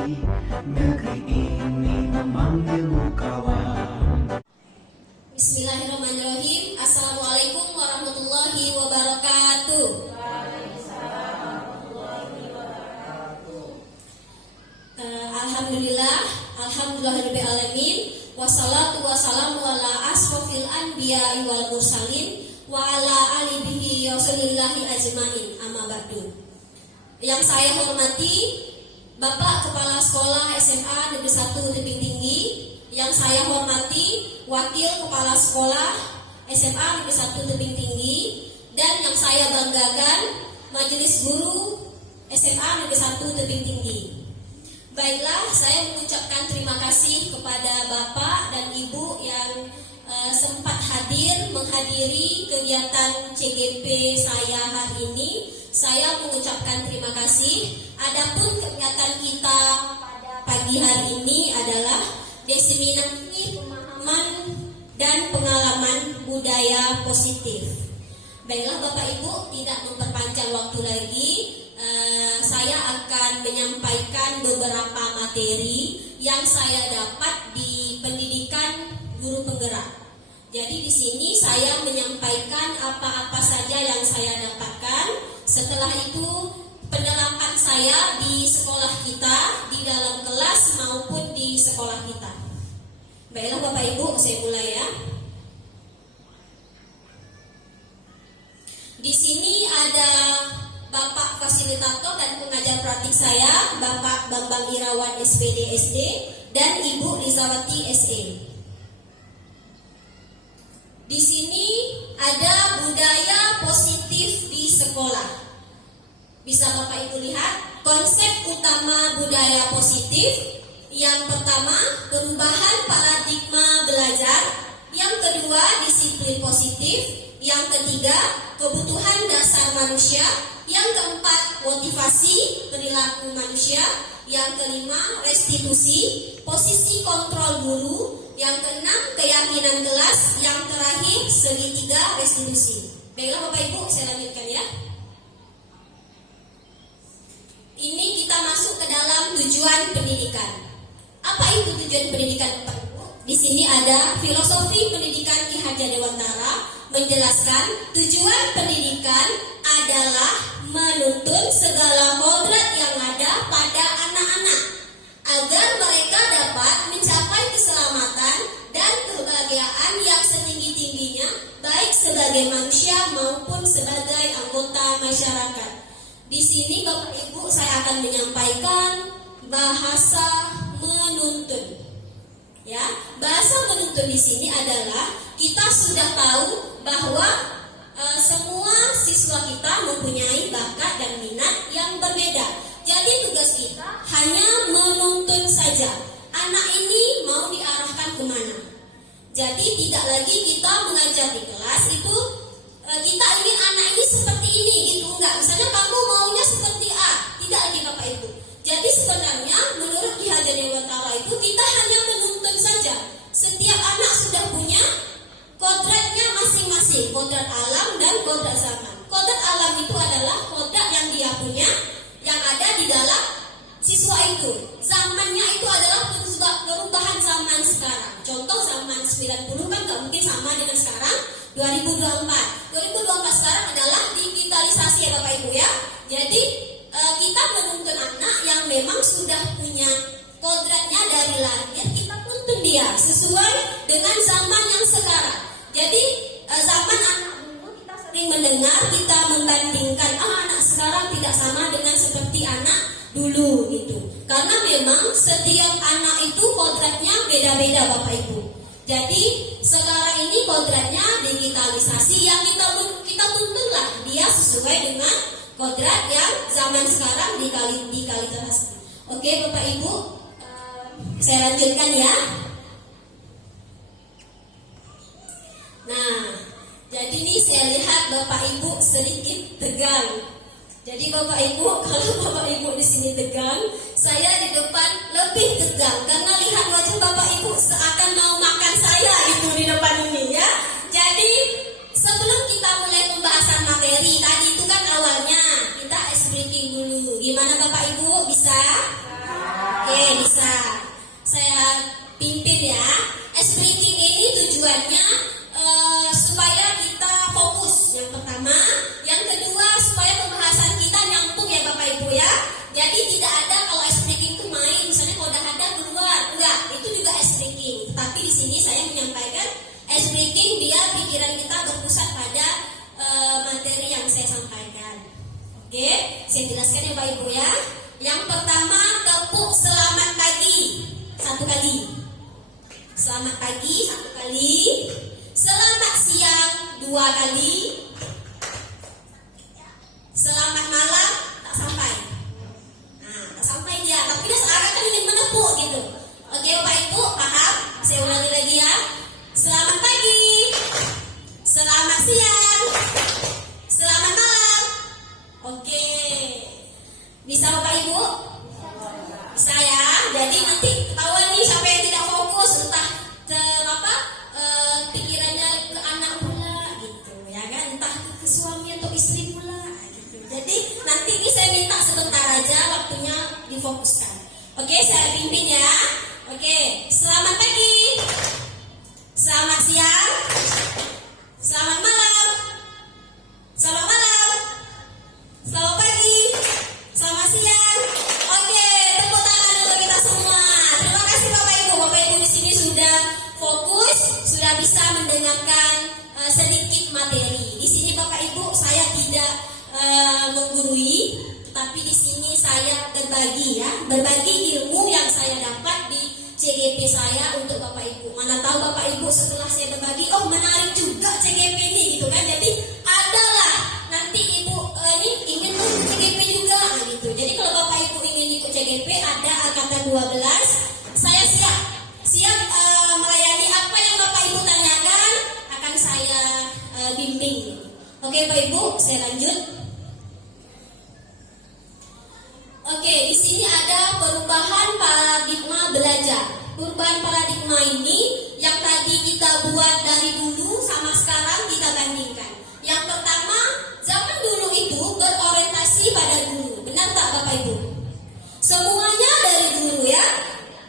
negeri ini memanggilmu kawan. Bismillahirrahmanirrahim. Assalamualaikum warahmatullahi wabarakatuh. Alhamdulillahirabbil alamin. Wassalatu wassalamu ala asrofil anbiya'i wal mursalin wa ala alihi wasolillahi ajmain. Amma ba'du. Yang saya hormati Bapak Kepala Sekolah SMA Negeri 1 Tebing Tinggi, yang saya hormati Wakil Kepala Sekolah SMA Negeri 1 Tebing Tinggi, dan yang saya banggakan Majelis Guru SMA Negeri 1 Tebing Tinggi. Baiklah, saya mengucapkan terima kasih kepada Bapak dan Ibu yang sempat menghadiri kegiatan CGP saya hari ini. Saya mengucapkan terima kasih. Adapun kegiatan kita pada pagi hari ini adalah diseminasi pemahaman dan pengalaman budaya positif. Baiklah Bapak Ibu, tidak memperpanjang waktu lagi, saya akan menyampaikan beberapa materi yang saya dapat di pendidikan guru penggerak. Jadi di sini saya menyampaikan apa-apa saja yang saya dapatkan. Setelah itu penerapan saya di sekolah kita, di dalam kelas maupun di sekolah kita. Baiklah Bapak Ibu, saya mulai ya. Di sini ada Bapak fasilitator dan pengajar praktik saya, Bapak Bambang Irawan SPD SD dan Ibu Lizawati SE. Di sini ada budaya positif di sekolah. Bisa Bapak Ibu lihat konsep utama budaya positif. Yang pertama, perubahan paradigma belajar. Yang kedua, disiplin positif. Yang ketiga, kebutuhan dasar manusia. Yang keempat, motivasi perilaku manusia. Yang kelima, restitusi, posisi kontrol guru. Yang keenam, keyakinan kelas. Yang terakhir, segitiga restitusi. Baiklah Bapak Ibu, saya lanjutkan ya. Ini kita masuk ke dalam tujuan pendidikan. Apa itu tujuan pendidikan Bapak Ibu? Di sini ada filosofi pendidikan Ki Hajar Dewantara menjelaskan tujuan pendidikan adalah menuntun segala kodrat yang ada pada anak-anak agar mereka dapat mencapai keselamatan dan kebahagiaan yang setinggi-tingginya, baik sebagai manusia maupun sebagai anggota masyarakat. Di sini Bapak Ibu saya akan menyampaikan bahasa menuntun. Ya, bahasa menuntun di sini adalah kita sudah tahu bahwa semua siswa kita mempunyai bakat dan minat yang berbeda. Jadi tugas kita hanya menuntun saja. Anak ini mau diarahkan kemana. Jadi tidak lagi kita mengajar di kelas itu kita ingin anak ini seperti ini gitu, enggak. Misalnya kamu maunya seperti A, tidak lagi Bapak Ibu. Jadi sebenarnya menurut Ki Hajar Dewantara itu kita hanya menuntun saja. Setiap anak sudah punya kodratnya masing-masing, kodrat alam dan kodrat zaman. Kodrat alam itu adalah kodrat yang dia punya, yang ada di dalam siswa itu. Zamannya itu adalah perubahan zaman sekarang. Contoh zaman 90 kan gak mungkin sama dengan sekarang 2024 sekarang adalah digitalisasi ya Bapak Ibu ya. Jadi kita menuntun anak yang memang sudah punya kodratnya dari lahir, kita tuntun dia sesuai dengan zaman yang sekarang. Jadi zaman anak dulu kita sering mendengar, kita membandingkan anak sekarang tidak sama dengan seperti anak dulu gitu. Karena memang setiap anak itu kodratnya beda-beda Bapak Ibu. Jadi sekarang ini kodratnya digitalisasi, yang kita tuntunlah dia sesuai dengan kodrat yang zaman sekarang digitalisasi. Oke Bapak Ibu, saya lanjutkan ya. Nah, jadi ini saya lihat Bapak Ibu sedikit tegang. Jadi Bapak Ibu, kalau Bapak Ibu di sini tegang, saya di depan lebih tegang karena lihat wajah Bapak Ibu seakan mau makan saya itu di depan ini ya. Jadi sebelum kita mulai pembahasan materi tadi itu kan awalnya kita ice breaking dulu. Gimana Bapak Ibu, bisa? Oke, bisa. Saya pimpin ya. Ice breaking ini tujuannya supaya kita fokus. Yang pertama, yang kedua supaya pembahasan kita nyambung ya Bapak Ibu ya. Jadi tidak ada kalau ice breaking itu main, misalnya kalau udah ada keluar, enggak, itu juga ice breaking. Tapi di sini saya menyampaikan ice breaking biar pikiran kita berpusat pada materi yang saya sampaikan. Oke, saya jelaskan ya Bapak Ibu ya. Yang pertama, tepuk selamat pagi. Satu kali. Selamat pagi, satu kali. Selamat siang, dua kali. Selamat malam, tak sampai. Nah, tak sampai dia. Tapi dia seakan ingin menepuk gitu. Oke Bapak Ibu, paham? Saya ulangi lagi ya. Selamat pagi. Selamat siang. Selamat malam. Oke. Bisa Bapak Ibu? Bisa ya. Jadi nanti ketahuan nih siapa yang tidak fokus, entah pikirannya ke anak pula gitu ya kan, entah ke suami atau istri pula gitu. Jadi nanti ini saya minta sebentar aja waktunya difokuskan. Oke, saya pimpin ya. Oke, selamat pagi. Selamat siang. Selamat malam. Selamat malam. Selamat pagi. Selamat siang. Oke, tepuk tangan untuk kita semua. Terima kasih Bapak Ibu. Bapak Ibu di sini sudah fokus, sudah bisa mendengarkan sedikit materi. Di sini Bapak Ibu saya tidak menggurui, tetapi di sini saya berbagi ya, berbagi ilmu yang saya dapat di CGP saya untuk Bapak Ibu. Mana tahu Bapak Ibu setelah saya berbagi, oh menarik juga CGP ini gitu kan. Jadi adalah nanti Ibu ini ingin masuk CGP juga gitu. Jadi kalau Bapak Ibu ingin ikut CGP ada angkatan 12, saya siap melayani apa yang Bapak Ibu tanyakan akan saya bimbing. Oke Bapak Ibu, saya lanjut. Oke, di sini ada perubahan paradigma belajar. Perubahan paradigma ini yang tadi kita buat dari dulu sama sekarang kita bandingkan. Yang pertama, zaman dulu itu berorientasi pada guru. Benar tak Bapak Ibu? Semuanya dari guru ya.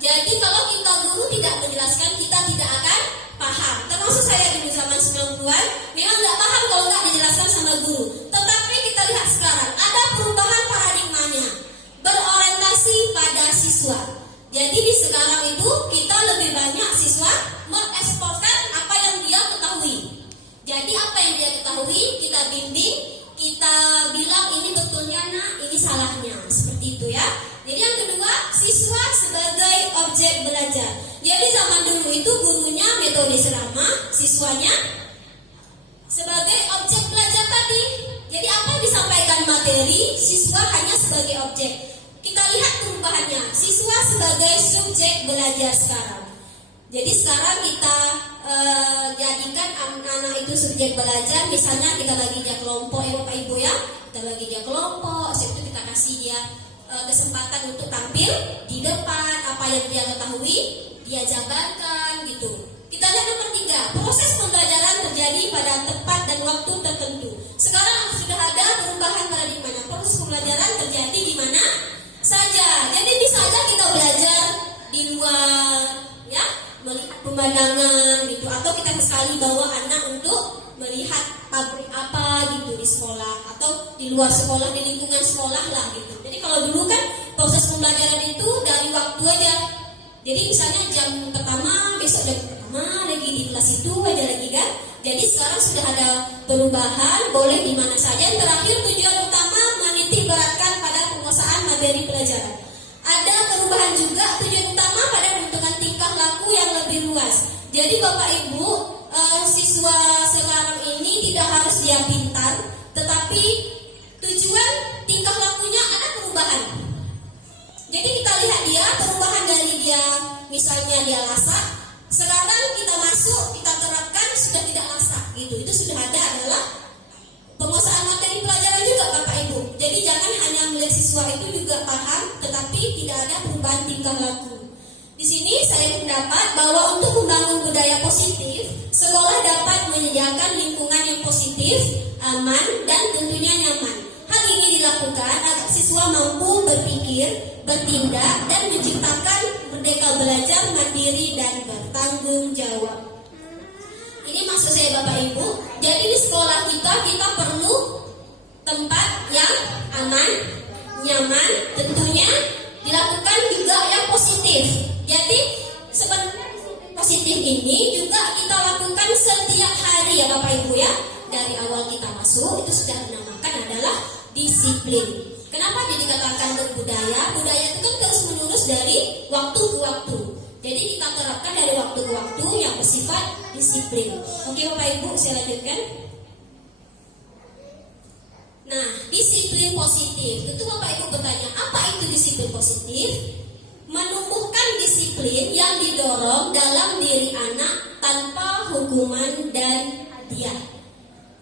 Jadi kalau kita guru tidak menjelaskan, kita tidak akan paham. Termasuk saya dulu zaman 90-an, memang nggak paham kalau nggak dijelaskan sama guru. Tetapi kita lihat sekarang, ada perubahan paradigmanya. Berorientasi pada siswa. Jadi di sekarang itu kita lebih banyak siswa mengeksplorkan apa yang dia ketahui. Jadi apa yang dia ketahui, kita bimbing, kita bilang ini betulnya nak, ini salahnya. Seperti itu ya. Jadi yang kedua, siswa sebagai objek belajar. Jadi zaman dulu itu gurunya metode serama, siswanya sebagai objek belajar tadi. Jadi apa yang disampaikan materi, siswa hanya sebagai objek. Kita lihat perubahannya, siswa sebagai subjek belajar sekarang. Jadi sekarang kita jadikan anak-anak itu subjek belajar. Misalnya kita bagi dia kelompok ya Bapak Ibu ya. Kita bagi dia kelompok, setelah itu kita kasih dia kesempatan untuk tampil di depan, apa yang dia ketahui dia jabarkan gitu. Kita lihat nomor 3, proses pembelajaran terjadi pada tempat dan waktu tertentu. Sekarang sudah ada perubahan paradigmanya. Proses pembelajaran terjadi di mana saja. Jadi bisa saja kita belajar di luar ya, melihat pemandangan gitu, atau kita sekali bawa anak untuk melihat pabrik apa gitu di sekolah atau di luar sekolah, di lingkungan sekolah lah gitu. Jadi kalau dulu kan proses pembelajaran itu dari waktu aja. Jadi misalnya jam pertama, besok jam pertama lagi di kelas itu aja lagi kan. Jadi sekarang sudah ada perubahan, boleh di mana saja. Yang terakhir, tujuan utama menitik beratkan pada penguasaan materi pelajaran. Ada perubahan juga, tujuan utama pada pembentukan tingkah laku yang lebih luas. Jadi Bapak Ibu, siswa sekarang ini tidak harus dia pintar, tetapi tujuan tingkah lakunya ada perubahan. Jadi kita lihat dia perubahan dari dia, misalnya dia lasak, sekarang kita masuk, kita terapkan sudah tidak lasak gitu. Itu sudah ada adalah penguasaan materi pelajaran juga Bapak Ibu. Jadi jangan hanya melihat siswa itu juga paham, tetapi tidak ada perubahan tingkah laku. Di sini saya pendapat bahwa untuk membangun budaya positif, sekolah dapat menyediakan lingkungan yang positif, aman, dan tentunya nyaman. Hal ini dilakukan agar siswa mampu berpikir, bertindak, dan menciptakan merdeka belajar mandiri dan bertanggung jawab. Ini maksud saya Bapak Ibu. Jadi di sekolah kita perlu tempat yang aman, nyaman, tentunya dilakukan juga yang positif. Jadi sebenarnya positif ini juga kita lakukan setiap hari ya Bapak Ibu ya. Dari awal kita masuk itu sudah dinamakan adalah disiplin. Kenapa dikatakan berbudaya? Budaya itu kan terus menerus dari waktu ke waktu. Jadi kita terapkan dari waktu ke waktu yang bersifat disiplin. Oke Bapak Ibu, saya lanjutkan. Nah, disiplin positif. Tentu Bapak Ibu bertanya, apa itu disiplin positif? Menumbuhkan disiplin yang didorong dalam diri anak tanpa hukuman dan hadiah.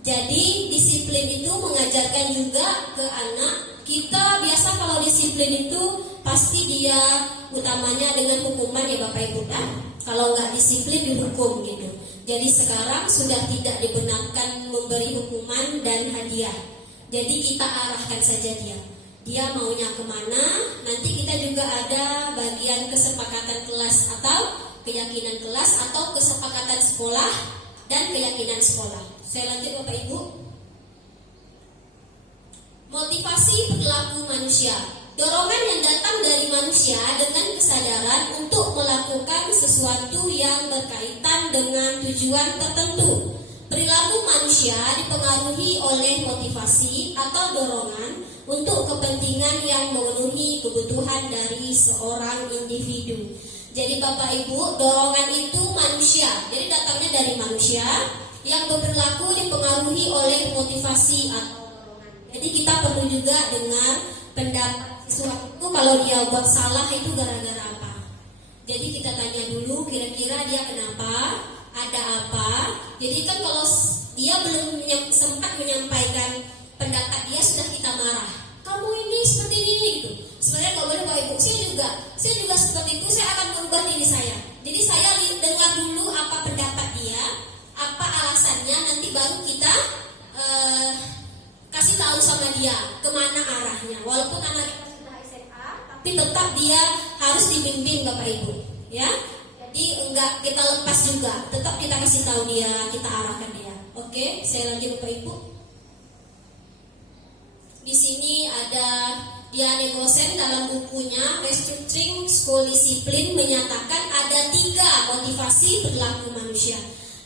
Jadi disiplin itu mengajarkan juga ke anak. Kita biasa kalau disiplin itu pasti dia utamanya dengan hukuman ya Bapak Ibu kan. Kalau nggak disiplin dihukum gitu. Jadi sekarang sudah tidak dibenarkan memberi hukuman dan hadiah. Jadi kita arahkan saja dia. Dia maunya kemana? Nanti kita juga ada bagian kesepakatan kelas atau keyakinan kelas atau kesepakatan sekolah dan keyakinan sekolah. Saya lanjut Bapak Ibu. Motivasi perilaku manusia. Dorongan yang datang dari manusia dengan kesadaran untuk melakukan sesuatu yang berkaitan dengan tujuan tertentu. Perilaku manusia dipengaruhi oleh motivasi atau dorongan untuk kepentingan yang memenuhi kebutuhan dari seorang individu. Jadi Bapak Ibu, dorongan itu manusia. Jadi datangnya dari manusia yang berperilaku dipengaruhi oleh motivasi atau dorongan. Jadi kita perlu juga dengar pendapat siswa itu kalau dia buat salah itu gara-gara apa. Jadi kita tanya dulu kira-kira dia kenapa, ada apa. Jadi kan kalau dia belum sempat menyampaikan pendapat dia sudah kita marah. Kamu ini seperti ini gitu. Sebenarnya kalau boleh Bapak Ibu, saya juga seperti itu, saya akan merubah diri saya. Jadi saya dengar dulu apa pendapat dia, apa alasannya, nanti baru kita kasih tahu sama dia kemana arahnya. Walaupun anak kita sudah SMA, tapi tetap dia harus dibimbing Bapak Ibu, ya. Jadi enggak kita lepas juga, tetap kita kasih tahu dia, kita arahkan dia. Oke, saya lanjut Bapak Ibu. Di sini ada Diane Gosen dalam bukunya Restructuring School Discipline menyatakan ada 3 motivasi perilaku manusia.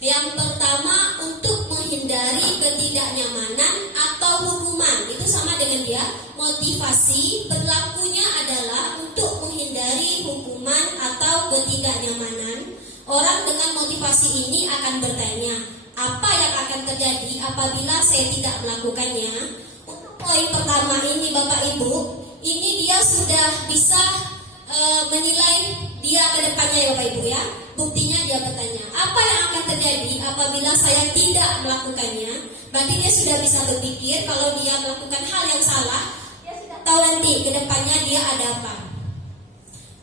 Yang pertama untuk menghindari ketidaknyamanan atau hukuman. Itu sama dengan dia. Motivasi perilakunya adalah untuk menghindari hukuman atau ketidaknyamanan. Orang dengan motivasi ini akan bertanya, apa yang akan terjadi apabila saya tidak melakukannya? Poin pertama ini Bapak Ibu, ini dia sudah bisa menilai dia ke depannya ya Bapak Ibu ya. Buktinya dia bertanya, apa yang akan terjadi apabila saya tidak melakukannya? Berarti dia sudah bisa berpikir kalau dia melakukan hal yang salah, dia sudah tahu nanti ke depannya dia ada apa.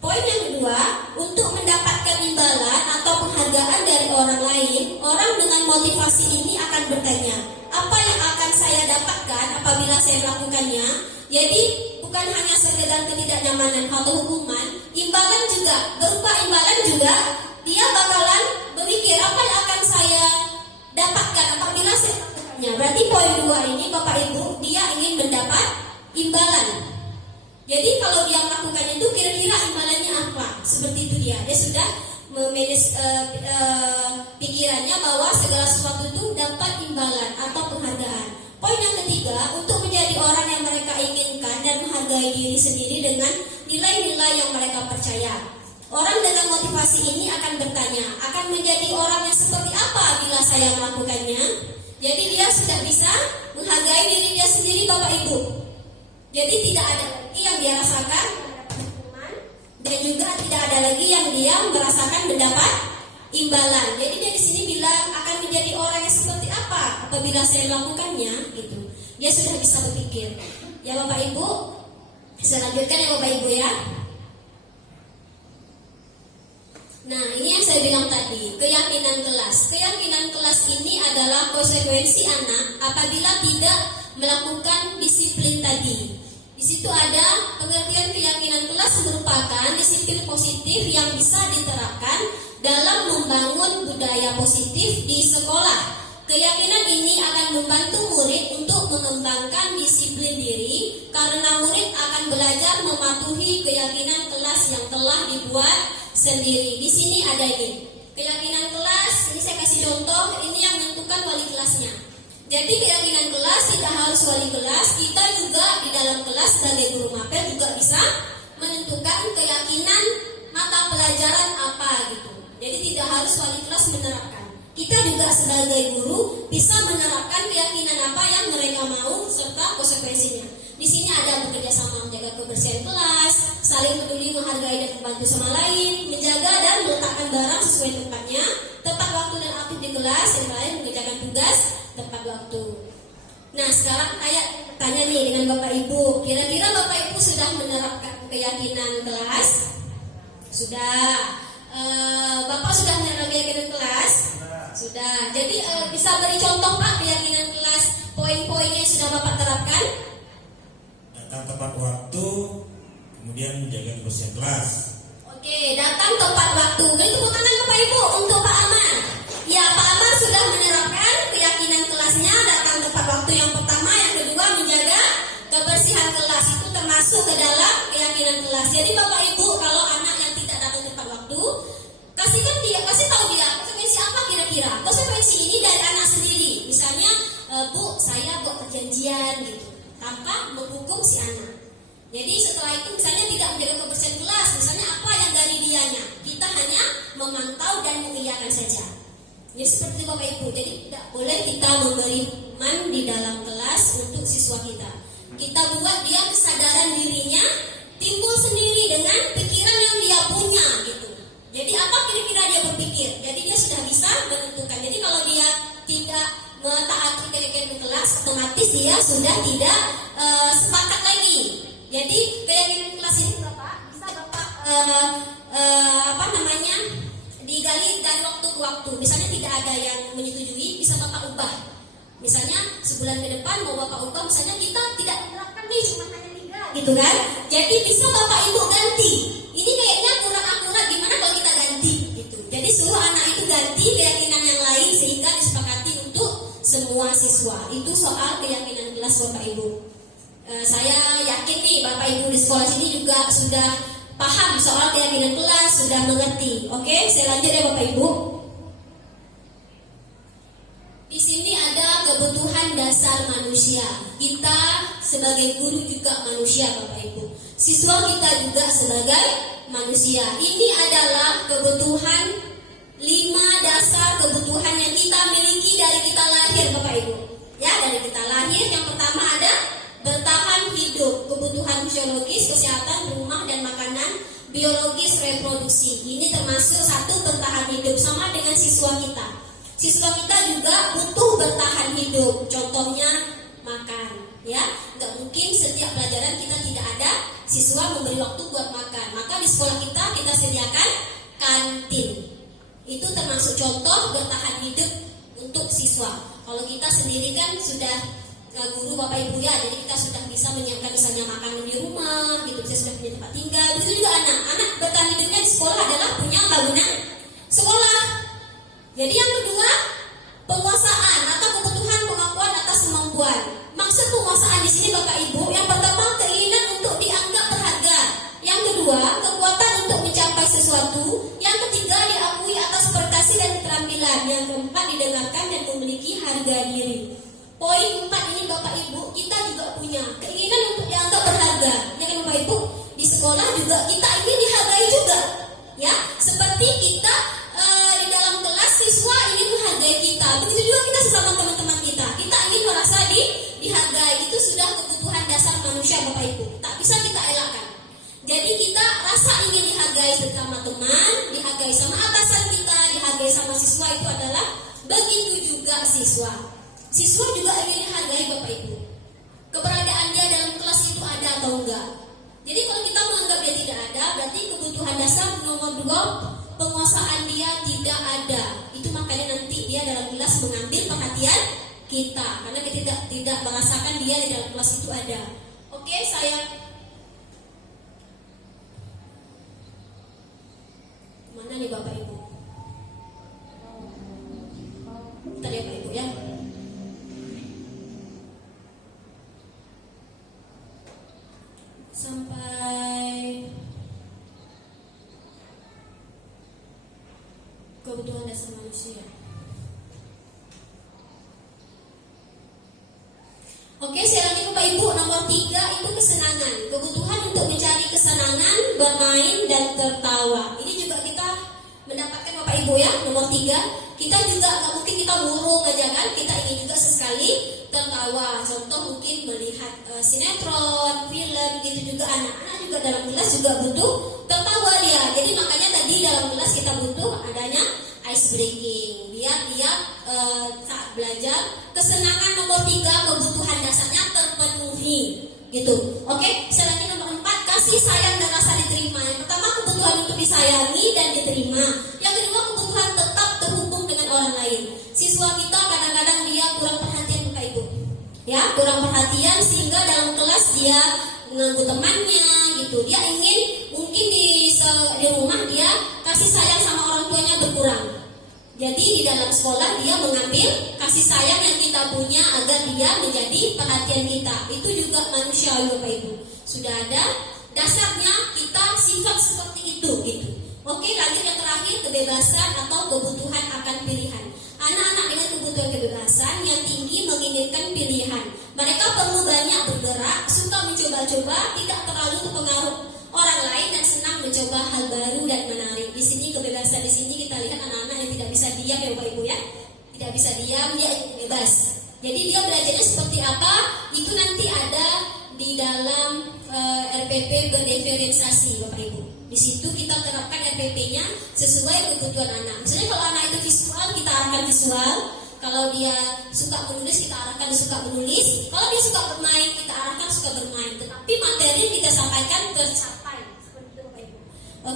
Poin yang kedua, untuk mendapatkan imbalan atau penghargaan dari orang lain, orang dengan motivasi ini akan bertanya, apa yang akan saya dapatkan apabila saya melakukannya? Jadi bukan hanya sekedar ketidaknyamanan atau hukuman, imbalan juga, berupa imbalan juga, dia bakalan berpikir apa yang akan saya dapatkan apabila saya melakukannya. Berarti poin 2 ini Bapak Ibu, dia ingin mendapat imbalan. Jadi kalau dia melakukannya itu kira-kira imbalannya apa? Seperti itu dia sudah memanage pikirannya bahwa segala sesuatu itu dapat imbalan atau penghargaan. Poin yang ketiga, untuk menjadi orang yang mereka inginkan dan menghargai diri sendiri dengan nilai-nilai yang mereka percaya. Orang dengan motivasi ini akan bertanya, akan menjadi orang yang seperti apa bila saya melakukannya? Jadi dia sudah bisa menghargai diri dia sendiri Bapak Ibu. Jadi tidak ada lagi yang dia rasakan hukuman, dan juga tidak ada lagi yang dia merasakan mendapat imbalan. Jadi dia di sini bilang akan menjadi orang yang seperti apa apabila saya melakukannya, gitu. Dia sudah bisa berpikir. Ya Bapak Ibu, saya lanjutkan ya Bapak Ibu ya. Nah, ini yang saya bilang tadi, keyakinan kelas. Keyakinan kelas ini adalah konsekuensi anak apabila tidak melakukan disiplin tadi. Di situ ada pengertian keyakinan kelas merupakan disiplin positif yang bisa diterapkan dalam membangun budaya positif di sekolah. Keyakinan ini akan membantu murid untuk mengembangkan disiplin diri karena murid akan belajar mematuhi keyakinan kelas yang telah dibuat sendiri. Di sini ada ini. Keyakinan kelas, ini saya kasih contoh, ini yang menentukan wali kelasnya. Jadi keyakinan kelas tidak harus wali kelas, kita juga di dalam kelas sebagai guru mapel juga bisa menentukan keyakinan mata pelajaran apa gitu. Jadi tidak harus wali kelas menerapkan. Kita juga sebagai guru bisa menerapkan keyakinan apa yang mereka mau serta konsekuensinya. Di sini ada bekerja sama menjaga kebersihan kelas, saling peduli menghargai dan membantu sama lain, menjaga dan meletakkan barang sesuai tempatnya, tepat waktu dan aktif di kelas, yang lain mengerjakan tugas tepat waktu. Nah sekarang saya tanya nih dengan Bapak Ibu, kira-kira Bapak Ibu sudah menerapkan keyakinan kelas? Sudah. Bapak sudah menerapkan keyakinan kelas? Sudah. Jadi bisa beri contoh Pak keyakinan kelas, poin-poinnya yang sudah Bapak terapkan? Datang tepat waktu, kemudian menjaga kebersihan kelas. Oke, datang tepat waktu. Beri tepuk tangan Bapak Ibu untuk Pak Aman. Ya, Pak Aman sudah menerapkan keyakinan kelasnya, datang tepat waktu yang pertama, yang kedua menjaga kebersihan kelas. Itu termasuk ke dalam keyakinan kelas. Jadi Bapak Ibu kalau anak yang tidak datang tepat waktu, kasih tahu dia konsekuensi apa kira-kira. Konsekuensi ini dari anak sendiri. Misalnya, Bu, saya buat perjanjian gitu, tanpa menghukum si anak. Jadi setelah itu misalnya tidak menjaga kebersihan kelas, misalnya apa yang dari dianya, kita hanya memantau dan mengiyakan saja. Jadi seperti Bapak Ibu, jadi tidak boleh kita memberi hukuman di dalam kelas untuk siswa kita. Kita buat dia kesadaran dirinya timbul sendiri dengan pikiran yang dia punya gitu. Jadi apa kira-kira dia berpikir? Jadi dia sudah bisa menentukan. Jadi kalau dia tidak mentaati keyakinan kelas, otomatis dia sudah tidak sepakat lagi. Jadi keyakinan kelas ini Bapak bisa Bapak digali dari waktu ke waktu. Misalnya tidak ada yang menyetujui, bisa Bapak ubah. Misalnya sebulan ke depan mau Bapak ubah, misalnya kita tidak menerapkan nih cuma hanya 3 gitu kan. Jadi bisa Bapak Ibu ganti. Ini kayaknya kurang akurat, gimana kalau kita ganti gitu. Jadi suruh anak itu ganti keyakinan yang lain sehingga disepakati untuk semua siswa. Itu soal keyakinan kelas Bapak Ibu. Saya yakin nih Bapak Ibu di sekolah sini juga sudah paham soal keyakinan kelas, sudah mengerti. Oke, saya lanjut ya Bapak Ibu. Di sini ada kebutuhan dasar manusia. Kita sebagai guru juga manusia Bapak Ibu. Siswa kita juga sebagai manusia. Ini adalah kebutuhan 5 dasar kebutuhan yang kita miliki dari kita lahir Bapak Ibu. Ya, dari kita lahir yang pertama ada bertahan hidup, kebutuhan fisiologis, kesehatan, rumah dan makanan, biologis, reproduksi. Ini termasuk satu bertahan hidup, sama dengan siswa kita. Siswa kita juga butuh bertahan hidup. Contohnya makan, ya. Nggak mungkin setiap pelajaran kita tidak ada siswa memberi waktu buat makan. Maka di sekolah kita sediakan kantin. Itu termasuk contoh bertahan hidup untuk siswa. Kalau kita sendiri kan sudah guru Bapak Ibu ya, jadi kita sudah bisa menyiapkan misalnya makanan di rumah, gitu, bisa sudah punya tempat tinggal. Begitu juga anak bertahan hidupnya di sekolah adalah punya bangunan sekolah. Jadi yang kedua, penguasaan atau kebutuhan pengakuan atas kemampuan. Maksud penguasaan di sini Bapak Ibu, yang pertama keinginan untuk dianggap berharga. Yang kedua, kekuatan untuk mencapai sesuatu. Yang ketiga, diakui atas prestasi dan keterampilan. Yang keempat, didengarkan dan memiliki harga diri. Poin 4 ini Bapak Ibu, kita juga punya keinginan untuk dianggap berharga. Ya kan Bapak Ibu? Di sekolah juga kita ingin dihargai juga. Ya, seperti kita di dalam kelas siswa ingin menghargai kita. Begitu juga kita sesama teman-teman kita. Kita ingin merasa dihargai. Itu sudah kebutuhan dasar manusia Bapak Ibu. Tak bisa kita elakkan. Jadi kita rasa ingin dihargai bersama teman, dihargai sama atasan kita, dihargai sama siswa, itu adalah begitu juga siswa. Siswa juga ingin dihargai Bapak Ibu. Keberadaan dia dalam kelas itu ada atau enggak. Jadi kalau kita menganggap dia tidak ada, berarti kebutuhan dasar nomor 2, penguasaan dia tidak ada. Itu makanya nanti dia dalam kelas mengambil perhatian kita, karena kita tidak merasakan dia di dalam kelas itu ada. Oke, saya mana nih Bapak Ibu? Bentar ya Pak Ibu ya. Sampai kebutuhan dasar manusia. Oke, saya lanjut Bapak Ibu. Nomor 3 itu kesenangan. Kebutuhan untuk mencari kesenangan, bermain dan tertawa. Ini juga kita mendapatkan Bapak Ibu ya. Nomor 3, kita juga nggak mungkin kita murung aja kan. Kita ingin juga sesekali tertawa. Contoh mungkin melihat sinetron, film, gitu juga anak-anak juga dalam kelas juga butuh tertawa dia. Jadi makanya tadi dalam kelas kita butuh adanya ice breaking. Biar dia saat belajar kesenangan nomor 3 kebutuhan dasarnya terpenuhi. Gitu. Oke, selanjutnya nomor 4 kasih sayang dan rasa diterima. Yang pertama kebutuhan untuk disayangi dan diterima. Yang kedua kebutuhan tetap terhubung dengan orang lain. Siswa kita kadang-kadang dia kurang perhatian Bapak Ibu. Ya, kurang perhatian sehingga dalam kelas dia mengganggu temannya gitu. Dia ingin mungkin di rumah dia kasih sayang sama orang tuanya berkurang. Jadi di dalam sekolah dia mengambil kasih sayang yang kita punya agar dia menjadi perhatian kita. Itu juga manusiawi Bapak Ibu. Sudah ada dasarnya kita sifat seperti itu gitu. Oke, lanjut yang terakhir kebebasan atau kebutuhan akan pilihan. Anak-anak dengan kebutuhan kebebasan yang tinggi menginginkan pilihan. Mereka perlu banyak bergerak, suka mencoba-coba, tidak terlalu terpengaruh orang lain dan senang mencoba hal baru dan menarik. Di sini kebebasan di sini kita lihat anak-anak yang tidak bisa diam ya Bapak Ibu ya. Tidak bisa diam, dia bebas. Jadi dia belajarnya seperti apa? Itu nanti ada di dalam RPP berdiferensiasi Bapak Ibu. Di situ kita terapkan RPP-nya sesuai kebutuhan anak. Misalnya kalau anak itu visual, kita arahkan visual. Kalau dia suka menulis, kita arahkan dia suka menulis. Kalau dia suka bermain, kita arahkan suka bermain. Tetapi materi yang kita sampaikan tercapai. Seperti itu Bapak Ibu.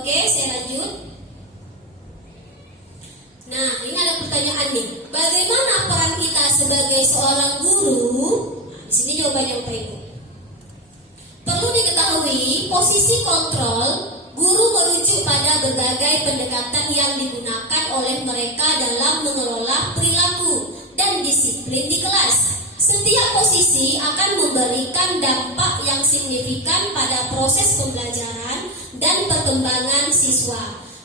Oke, saya lanjut. Nah, ini ada pertanyaan nih. Bagaimana peran kita sebagai seorang guru? Nah, di sini jawabannya Bapak Ibu. Perlu diketahui, posisi kontrol guru merujuk pada berbagai pendekatan yang digunakan oleh mereka dalam mengelola perilaku dan disiplin di kelas. Setiap posisi akan memberikan dampak yang signifikan pada proses pembelajaran dan perkembangan siswa.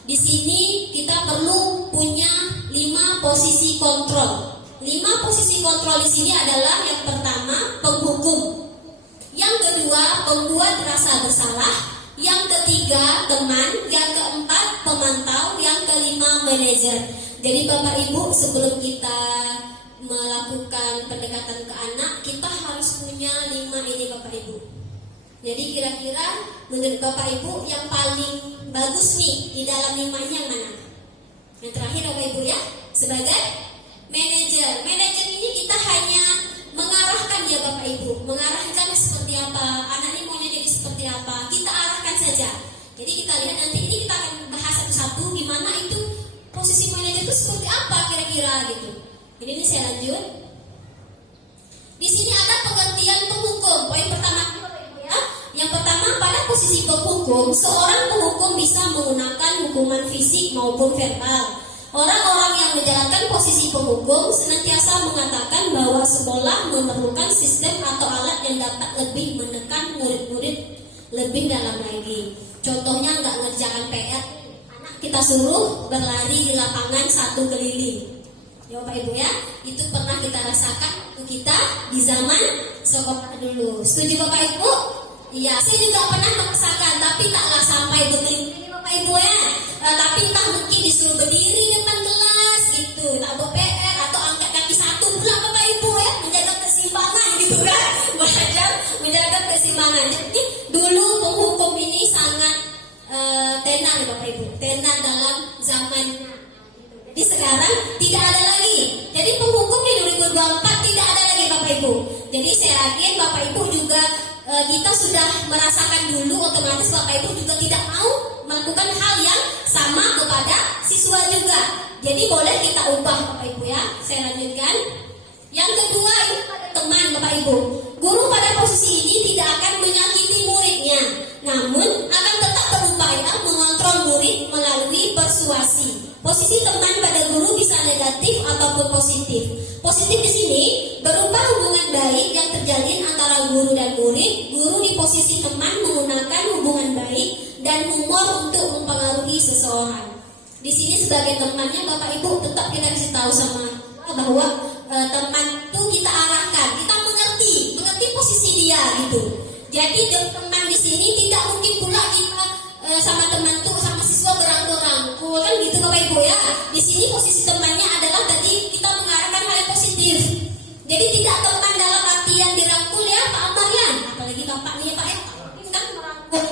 Di sini kita perlu punya 5 posisi kontrol. 5 posisi kontrol di sini adalah yang pertama penghukum, yang kedua pembuat rasa bersalah, yang ketiga teman, yang keempat pemantau, yang kelima manajer. Jadi Bapak Ibu sebelum kita melakukan pendekatan ke anak, kita harus punya 5 ini Bapak Ibu. Jadi kira-kira menurut Bapak Ibu yang paling bagus nih di dalam 5 ini yang mana? Yang terakhir Bapak Ibu ya, sebagai manajer. Manajer ini kita hanya mengarahkan ya Bapak Ibu, mengarahkan seperti apa, anak ini maunya jadi seperti apa, kita arahkan saja. Jadi kita lihat nanti ini kita akan bahas satu-satu gimana itu posisi manajer itu seperti apa kira-kira gitu. Jadi ini saya lanjut. Di sini ada pengertian penghukum. Poin pertama Bapak Ibu ya. Yang pertama pada posisi penghukum, seorang penghukum bisa menggunakan hukuman fisik maupun verbal. Orang-orang yang menjalankan posisi penghukum senantiasa mengatakan bahwa sekolah memerlukan sistem atau alat yang dapat lebih menekan murid-murid lebih dalam lagi. Contohnya nggak ngerjakan PR, anak kita suruh berlari di lapangan 1 keliling. Ya Bapak Ibu ya, itu pernah kita rasakan waktu kita di zaman sekolah dulu. Setuju Bapak Ibu? Iya, saya juga pernah merasakan, tapi taklah sampai begini Bapak Ibu ya. Tapi entah mungkin disuruh berdiri depan kelas gitu, tak bawa PR atau angkat kaki 1 pula Bapak Ibu ya, menjaga keseimbangan gitu kan, belajar menjaga keseimbangan. Jadi dulu penghukum ini sangat tenar Bapak Ibu, tenar dalam zamannya. Jadi sekarang tidak ada lagi. Jadi penghukum di 2024 tidak ada lagi Bapak Ibu. Jadi saya yakin Bapak Ibu juga kita sudah merasakan dulu, otomatis Bapak Ibu juga tidak mau melakukan hal yang sama kepada siswa juga. Jadi boleh kita ubah Bapak Ibu ya. Saya lanjutkan. Yang kedua itu pada teman Bapak Ibu. Guru pada posisi ini tidak akan menyakiti muridnya, namun akan tetap berupaya mengontrol murid melalui persuasi. Posisi teman pada guru bisa negatif ataupun positif. Positif di sini berupa hubungan baik yang terjalin antara guru dan murid. Guru di posisi teman menggunakan hubungan baik dan humor untuk mempengaruhi seseorang. Di sini sebagai temannya Bapak Ibu tetap kita kasih tahu sama bahwa teman itu kita arahkan, kita mengerti posisi dia gitu. Jadi teman di sini tidak mungkin pula kita sama teman tuh sama siswa berangkul-rangkul kan gitu Bapak Ibu ya. Di sini posisi temannya adalah tadi kita mengarahkan hal yang positif. Jadi tidak teman dalam artian dirangkul ya Pak Amar ya, apalagi Bapak nih ya Pak ya, kan merangkul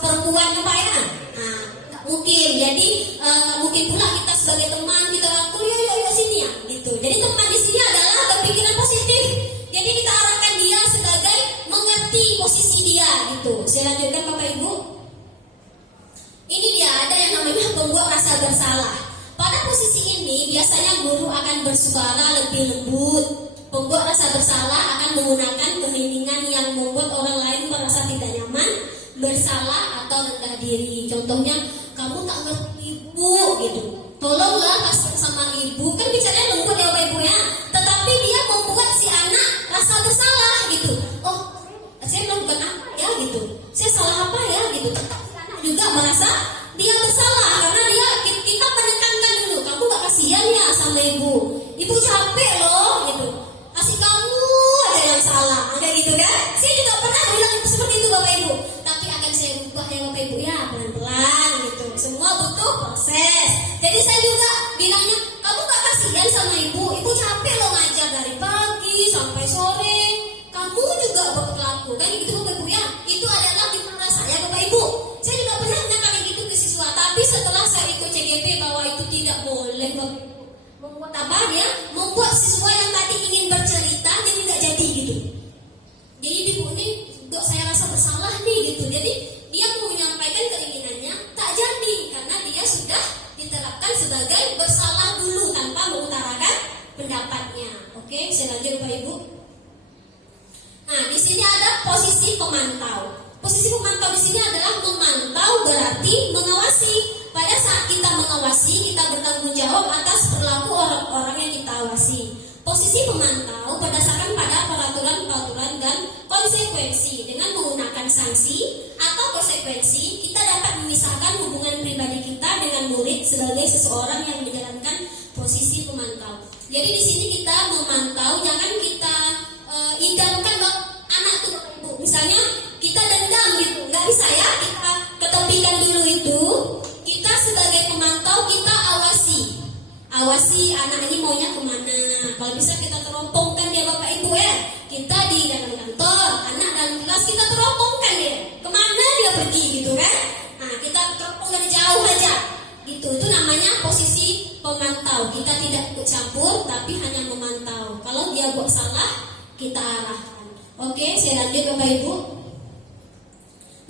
perempuan ya Pak ya. Nah, nggak mungkin. Jadi nggak mungkin pula kita sebagai teman kita rangkul yuk sini ya gitu. Jadi teman di sini adalah berpikiran positif. Jadi kita arahkan dia sebagai mengerti posisi dia gitu. Saya lanjutkan Bapak Ibu. Ini dia ada yang namanya pembuat rasa bersalah. Pada posisi ini biasanya guru akan bersuara lebih lembut. Pembuat rasa bersalah akan menggunakan keheningan yang membuat orang lain merasa tidak nyaman, bersalah atau rendah diri. Contohnya, kamu tak ngerti ibu gitu. Tolonglah kasih sama ibu. Kan bicaranya lembut ya Bapak Ibu ya. Tetapi dia membuat si anak rasa bersalah gitu. Oh, saya melakukan apa ya gitu. Saya salah apa ya gitu. Tetap si anak juga merasa dia bersalah karena kita menekankan dulu. Kamu gak kasihan ya sama ibu. Ibu capek loh gitu. Kasih kamu aja yang salah. Kayak gitu kan. Saya juga pernah bilang seperti itu Bapak Ibu. Tapi akan saya ubah ya Bapak Ibu ya, pelan-pelan gitu. Semua butuh proses. Jadi saya juga bilangnya, kamu gak kasihan sama ibu. Ibu capek loh ngajar dari pagi sampai sore. Kamu juga berlaku kayak gitu Bapak Ibu ya. Itu adalah gimana saya Bapak Ibu. Saya juga pernah kayak gitu ke siswa. Tapi setelah saya ikut CGP bahwa itu tidak boleh Bapak Ibu. Membuat apa ya? Membuat siswa yang tadi ingin bercerita jadi tidak jadi gitu. Jadi ibu ini juga saya rasa bersalah nih gitu. Jadi dia mau menyampaikan keinginannya tak jadi karena dia sudah diterapkan sebagai bersalah dulu tanpa mengutarakan pendapatnya. Oke, saya lanjut Bapak Ibu. Nah, di sini ada posisi pemantau. Posisi pemantau di sini adalah memantau berarti mengawasi. Pada saat kita mengawasi, kita bertanggung jawab atas perilaku orang-orang yang kita awasi. Posisi pemantau berdasarkan pada peraturan-peraturan dan konsekuensi. Dengan menggunakan sanksi atau konsekuensi, kita dapat memisahkan hubungan pribadi kita dengan murid sebagai seseorang yang menjalankan posisi pemantau. Jadi di sini kita memantau, jangan kita idamkan anak tuh Ibu. Misalnya kita dendam gitu, nggak bisa ya kita ketepikan dulu itu. Kita sebagai pemantau kita awasi anak ini maunya kemana. Kalau bisa kita teropongkan dia Bapak Ibu ya. Kita di dalam kantor, anak dalam kelas kita teropongkan dia. Kemana dia pergi gitu kan? Nah kita teropong dari jauh aja. Gitu, itu namanya posisi pemantau. Kita tidak ikut campur, tapi hanya memantau. Kalau dia buat salah, kita arahkan. Oke, saya lanjut Bapak Ibu.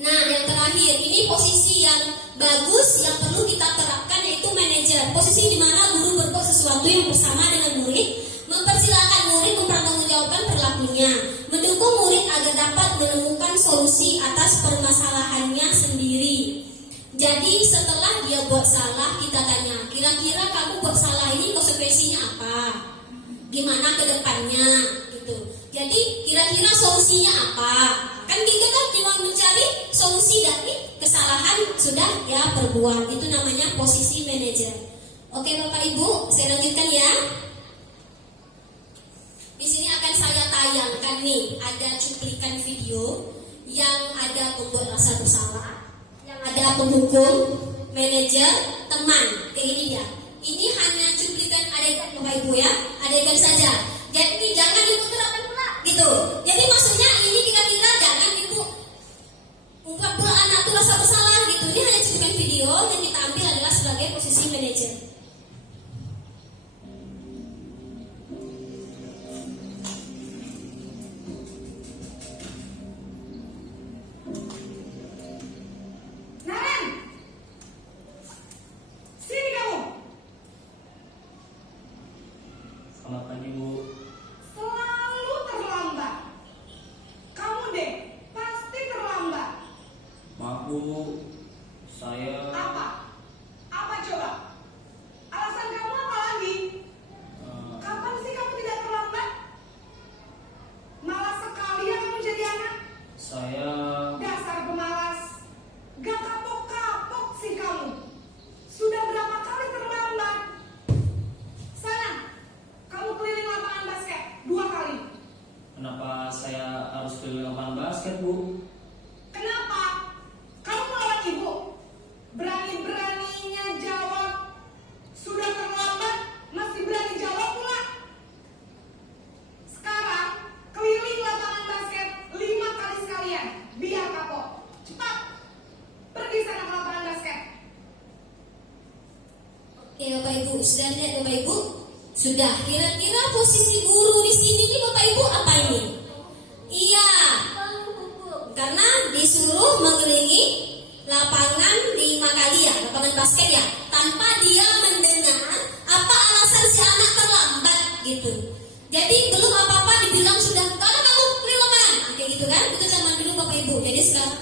Nah, yang terakhir, ini posisi yang bagus yang perlu kita terapkan yaitu manajer. Posisi di mana guru berbuat sesuatu yang bersama dengan murid, mempersilahkan murid mempertanggungjawabkan perilakunya, mendukung murid agar dapat menemukan solusi atas permasalahannya sendiri. Jadi setelah dia buat salah, kita tanya, kira-kira kamu buat salah ini konsekuensinya apa? Gimana ke depannya? Gitu. Jadi kira-kira solusinya apa? Kan kita kan cuma mencari solusi dari kesalahan sudah ya perbuat. Itu namanya posisi manajer. Oke Bapak Ibu, saya lanjutkan ya. Di sini akan saya tayangkan nih, ada cuplikan video yang ada pembuat rasa bersalah, yang ada penghukum, manajer, teman. Kayak gini ya. Ini hanya cuplikan adegan Bapak Ibu ya, adegan saja. Jadi jangan diputarkan pula gitu. Jadi maksudnya ini kira-kira jangan ibu ungkap pula anak tuh rasa bersalah gitu. Ini hanya cuplikan video yang kita ambil adalah sebagai posisi manajer. Selamat pagi Bu. Selalu terlambat. Saya Apa? Apa coba? Alasan kamu apa lagi? Kapan sih kamu tidak terlambat? Malas sekali ya kamu jadi anak. saya Dasar pemalas. Gak kapok-kapok sih kamu. Sudah berapa kali terlambat? Sana, kamu keliling lapangan basket 2 kali. kenapa saya harus keliling lapangan basket, Bu? Kenapa? Kamu melawan ibu. Berani-beraninya jawab. Sudah terlambat, masih berani jawab pula. Sekarang, keliling lapangan basket 5 kali sekalian. Biar kapok. Cepat. Pergi sana ke lapangan basket. Oke Bapak Ibu, sudah lihat Bapak Ibu? Sudah, kira-kira posisi guru di sini nih Bapak Ibu apa ini? Iya, karena disuruh mengelilingi lapangan 5 kali ya, lapangan basket ya, tanpa dia mendengar apa alasan si anak terlambat gitu. Jadi belum apa-apa dibilang sudah, karena kamu keliling lapangan, kayak gitu kan? Itu zaman dulu Bapak Ibu. Jadi sekarang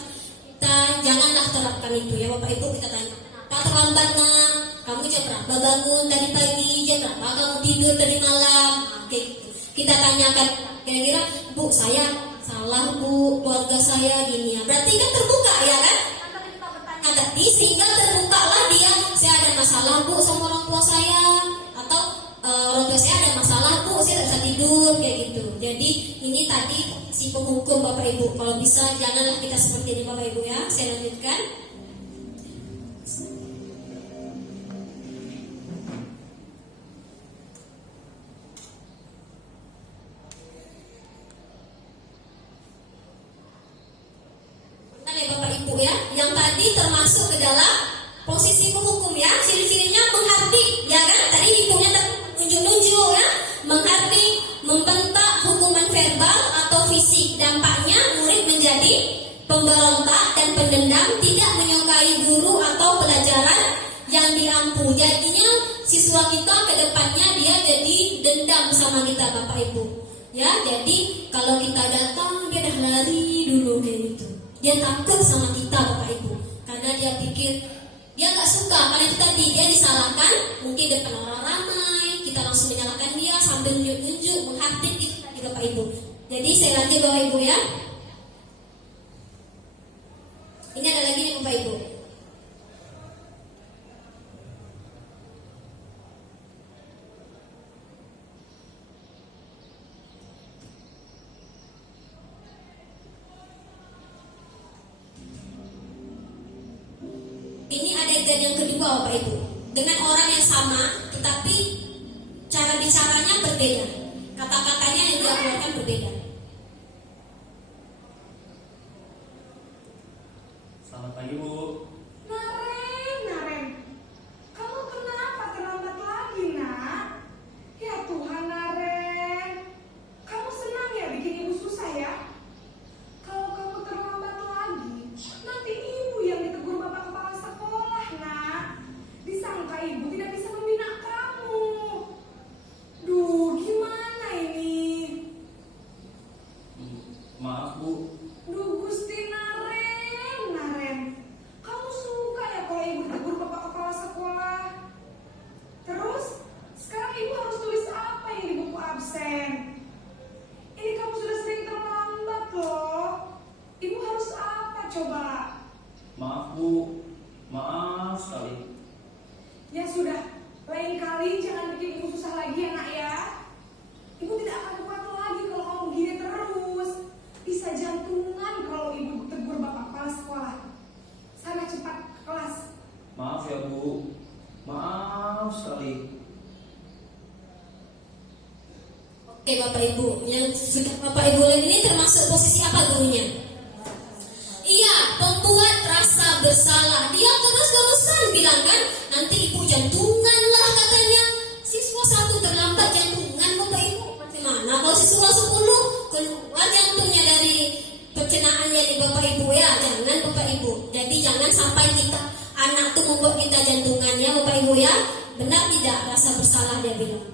kita janganlah terapkan itu ya Bapak Ibu. Kita tanya, tak terlambat nak? Kamu jam berapa bangun tadi pagi? Jam berapa kamu tidur tadi malam? Oke, kita tanyakan kira-kira, Bu saya salah Bu, keluarga saya gini ya. Berarti kan terbuka ya kan? Tapi sehingga terbukalah dia, saya ada masalah Bu sama orang tua saya, atau orang tua saya ada masalah Bu, saya tidak bisa tidur kayak gitu. Jadi ini tadi si penghukum Bapak Ibu. Kalau bisa janganlah kita seperti ini Bapak Ibu ya. Saya lanjutkan. Ya Bapak Ibu ya, yang tadi termasuk ke dalam posisi penghukum ya, ciri-cirinya menghardik ya kan, tadi hitungnya nunjuk-nunjuk ya, menghardik, membentak, hukuman verbal atau fisik. Dampaknya murid menjadi pemberontak dan pendendam, tidak menyukai guru atau pelajaran yang diampu. Jadinya siswa kita ke depannya dia jadi dendam sama kita Bapak Ibu ya. Jadi kalau kita datang dia dah lari dulu kayak gitu. Dia takut sama kita Bapak Ibu, karena dia pikir dia nggak suka, karena itu tadi dia disalahkan, mungkin depan orang ramai, kita langsung menyalahkan dia sambil nunjuk-nunjuk, menghardik itu tadi Bapak Ibu. Jadi saya lanjut Bapak Ibu ya. Ini ada lagi nih Bapak Ibu. Ini adegan yang kedua Bapak Ibu, dengan orang yang sama tetapi cara bicaranya berbeda, kata-katanya yang dia keluarkan berbeda. Selamat pagi, Bu. Naren, kamu kenapa terlambat lagi nak? Ya Tuhan Naren, kamu senang ya bikin ibu susah ya? Kalau kamu terlambat lagi, nanti ibu yang ditegur bapak kepala sekolah nak. Disangka ibu tidak bisa membina kamu. Duh, gimana ini? Maaf, Bu. Duh Gusti Naren, kamu suka ya kalau ibu ditegur bapak kepala sekolah? Terus, sekarang ibu harus tulis apa yang di buku absen? Ini kamu sudah sering terlambat loh. Ibu harus apa coba? Maaf, Bu. Maaf sekali. Ya sudah, lain kali jangan bikin ibu susah lagi ya nak ya. Ibu tidak akan kuat lagi kalau kamu gini terus. Bisa jantungan kalau ibu tegur bapak kepala sekolah. Sana cepat ke kelas. Maaf ya, Bu. Maaf sekali. Oke Bapak Ibu, yang sudah Bapak Ibu lihat ini termasuk posisi apa gurunya? Iya, pembuat rasa bersalah. Dia terus-terusan bilang kan, nanti ibu jantungan lah katanya. Siswa 1 terlambat jantungan Bapak Ibu. Bagaimana kalau siswa 10 keluar jantungnya dari pencernaannya di Bapak Ibu ya? Jangan Bapak Ibu. Jadi jangan sampai kita anak tuh membuat kita jantungan ya Bapak Ibu ya. Benar tidak rasa bersalah dia bilang?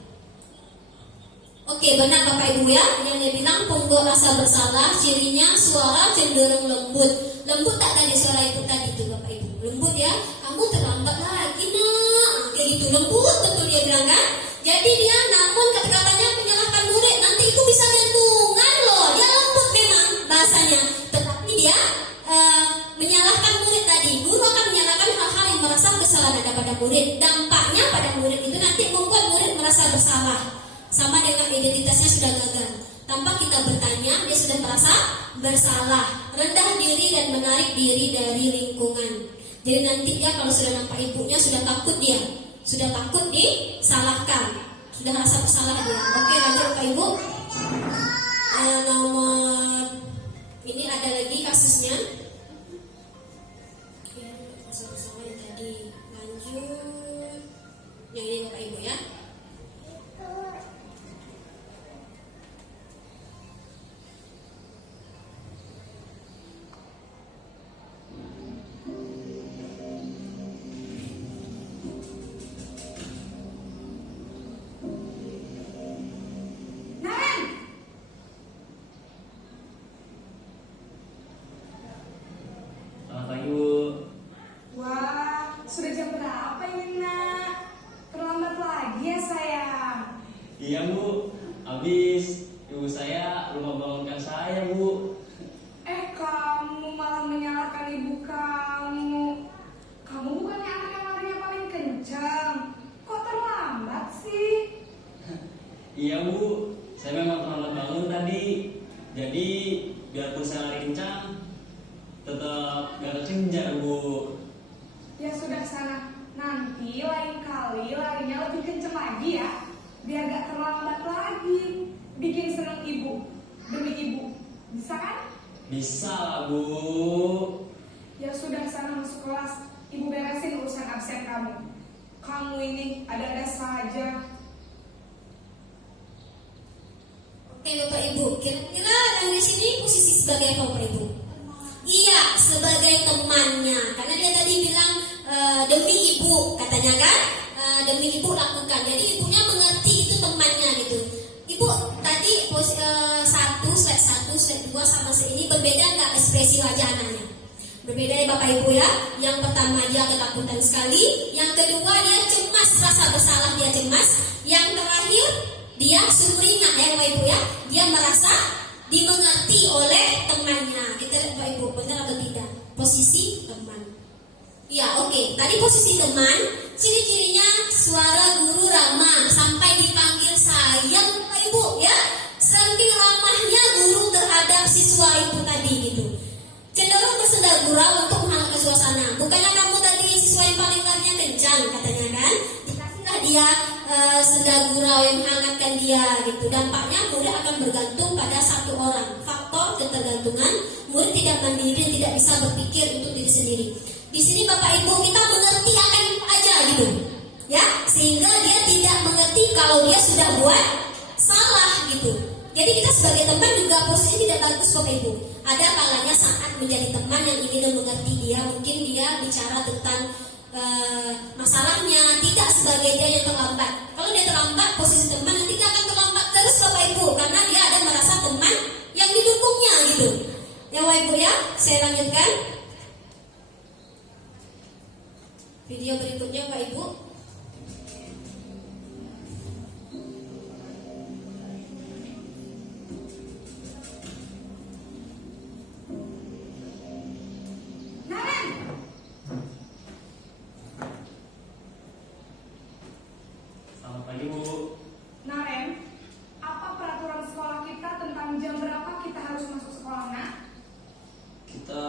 Oke, benar Bapak Ibu ya. Yang dia bilang pembuat rasa bersalah, cirinya suara cenderung lembut. Lembut tak tadi suara ibu tadi itu Bapak Ibu. lembut ya. Kamu terlambat lagi nak, kayak gitu lembut betul dia bilang kan. Jadi dia namun kata-katanya menyalahkan murid, nanti itu bisa jantungan loh. Dia lembut memang bahasanya, tetapi dia menyalahkan murid tadi. Guru akan menyalahkan hal-hal yang merasa bersalah ada pada murid. Dampaknya pada murid itu nanti membuat murid merasa bersalah, sama dengan identitasnya sudah gagal. Tanpa kita bertanya, dia sudah merasa bersalah, rendah diri dan menarik diri dari lingkungan. Jadi nanti dia kalau sudah nampak ibunya sudah takut dia, sudah takut disalahkan, sudah merasa bersalah dia. Oke, lanjut Pak Ibu. Nomor ini ada lagi kasusnya. Oke, bersama yang tadi. Lanjut yang ini Bapak Ibu ya. Selamat pagi Bu. Wah, sudah jam berapa ini nak? Terlambat lagi ya sayang. Iya Bu, habis ibu saya lupa bangunkan saya Bu. Kamu malah menyalahkan ibu kamu. Kamu bukannya anak yang larinya paling kencang. Kok terlambat sih? Iya Bu, saya memang terlambat bangun tadi. Jadi biarpun saya lari kencang, tetap gak kekejar Bu. Ya sudah sana. Nanti lain kali larinya lebih kencang lagi ya. Biar gak terlambat lagi. Bikin seneng ibu. Demi ibu. Bisa kan? Bisa lah Bu. Ya sudah sana masuk kelas. Ibu beresin urusan absen kamu. Kamu ini ada-ada saja. Oke Bapak Ibu, kira-kira dari sini posisi sebagai apa Bapak Ibu? Iya, sebagai temannya. Karena dia tadi bilang demi ibu, katanya kan, demi ibu lakukan. Jadi ibunya mengerti itu temannya gitu. Ibu tadi slide 1, slide 2 sama ini berbeda nggak ekspresi wajah anaknya? Berbeda ya Bapak Ibu ya. Yang pertama dia ketakutan sekali, yang kedua dia cemas, rasa bersalah dia cemas, yang terakhir dia sumringah ya Bapak Ibu ya. Dia merasa dimengerti oleh temannya. Kita lihat Bapak Ibu, benar atau tidak? Posisi teman. Ya oke, tadi posisi teman, ciri-cirinya suara guru ramah sampai dipanggil sayang Bapak Ibu ya. Saking ramahnya guru terhadap siswa itu tadi gitu. Cenderung bersenda gurau untuk menghangatkan suasana. Bukannya kamu tadi siswa yang paling larinya kencang katanya kan? Dikasihlah dia senda gurau yang menghangatkan dia gitu. Dampaknya murid akan bergantung pada satu orang. Faktor ketergantungan, murid tidak mandiri dan tidak bisa berpikir untuk diri sendiri. Di sini Bapak Ibu kita mengerti akan aja gitu, ya, sehingga dia tidak mengerti kalau dia sudah buat salah gitu. Jadi kita sebagai teman juga posisi tidak bagus Bapak Ibu. Ada kalanya saat menjadi teman yang ingin mengerti dia, mungkin dia bicara tentang masalahnya, tidak sebagai dia yang terlambat. Kalau dia terlambat, posisi teman nanti dia akan terlambat terus Bapak Ibu, karena dia ada merasa teman yang didukungnya gitu. Ya Bapak Ibu ya, saya lanjutkan. Video berikutnya Pak Ibu. Naren, Selamat pagi Bu. Naren, apa peraturan sekolah kita tentang jam berapa kita harus masuk sekolah nak? Kita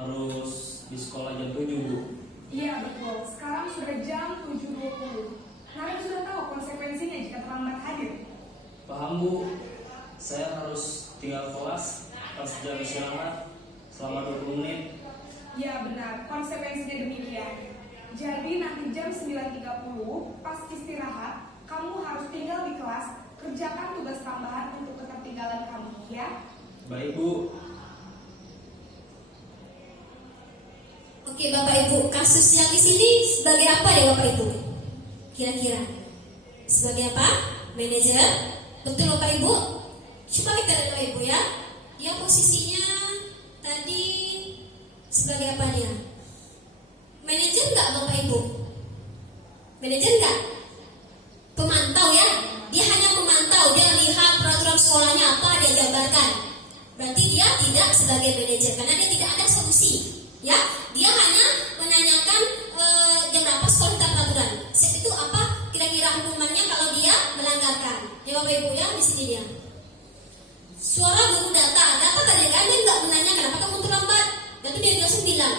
harus di sekolah jam 7 Bu. Iya betul, sekarang sudah jam 7.20. Naren sudah tahu konsekuensinya jika terlambat hadir. Paham Bu, saya harus tinggal kelas pas jam istirahat selama 20 menit. Ya benar, konsekuensinya demikian. Jadi nanti jam 9.30 pas istirahat, kamu harus tinggal di kelas, kerjakan tugas tambahan untuk ketertinggalan kamu, ya. Baik Bu. Oke Bapak Ibu, kasus yang di sini sebagai apa ya Bapak Ibu? Kira-kira sebagai apa? Manajer? Betul Bapak Ibu? Coba kita lihat Bapak Ibu ya. Dia posisinya tadi sebagai apa dia? Manajer enggak? Pemantau ya. Dia hanya memantau, dia lihat peraturan sekolahnya apa, dia jabarkan. Berarti dia tidak sebagai manajer karena dia tidak ada solusi. Ya, dia hanya menanyakan jam berapa sekolah tentang peraturan. Itu apa kira-kira hukumannya kalau dia melanggarkan. Ya Bapak Ibu ya, di sini dia. Suara guru data tadi kan dia nggak menanya kenapa kamu terlambat. Tapi dia langsung bilang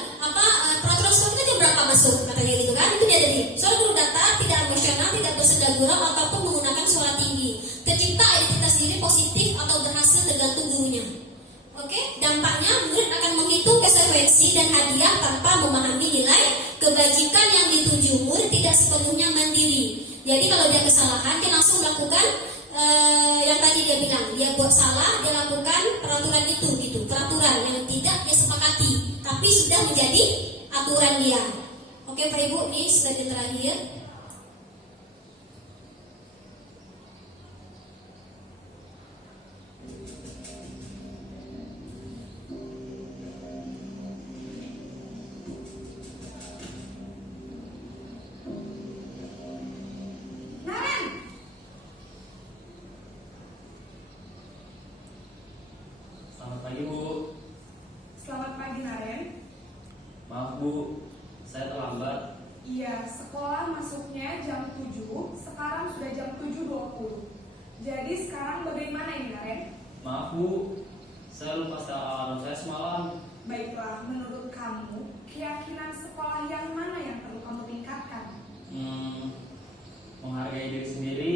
peraturan sekolah kita jam berapa masuk katanya gitu kan. Itu dia tadi. Suara guru data tidak emosional, tidak bersenda gurau ataupun menggunakan suara tinggi. Tercipta identitas diri positif atau berhasil tergantung gurunya. Oke, dampaknya murid akan menghitung konsekuensi dan hadiah tanpa memahami nilai kebajikan yang dituju. Murid tidak sepenuhnya mandiri. Jadi kalau dia kesalahan, dia langsung melakukan yang tadi dia bilang, dia buat salah, dia lakukan peraturan itu gitu, peraturan yang tidak dia sepakati, tapi sudah menjadi aturan dia. Oke Pak Ibu, ini slide yang terakhir. Naren, Selamat pagi Bu. selamat pagi Naren. Maaf Bu, saya terlambat. Iya, sekolah masuknya jam 7, sekarang sudah jam 7.20. Jadi sekarang bagaimana ini Naren? Maaf Bu, saya lupa setel alarm saya semalam. Baiklah, menurut kamu, keyakinan sekolah yang mana yang perlu kamu tingkatkan? Menghargai diri sendiri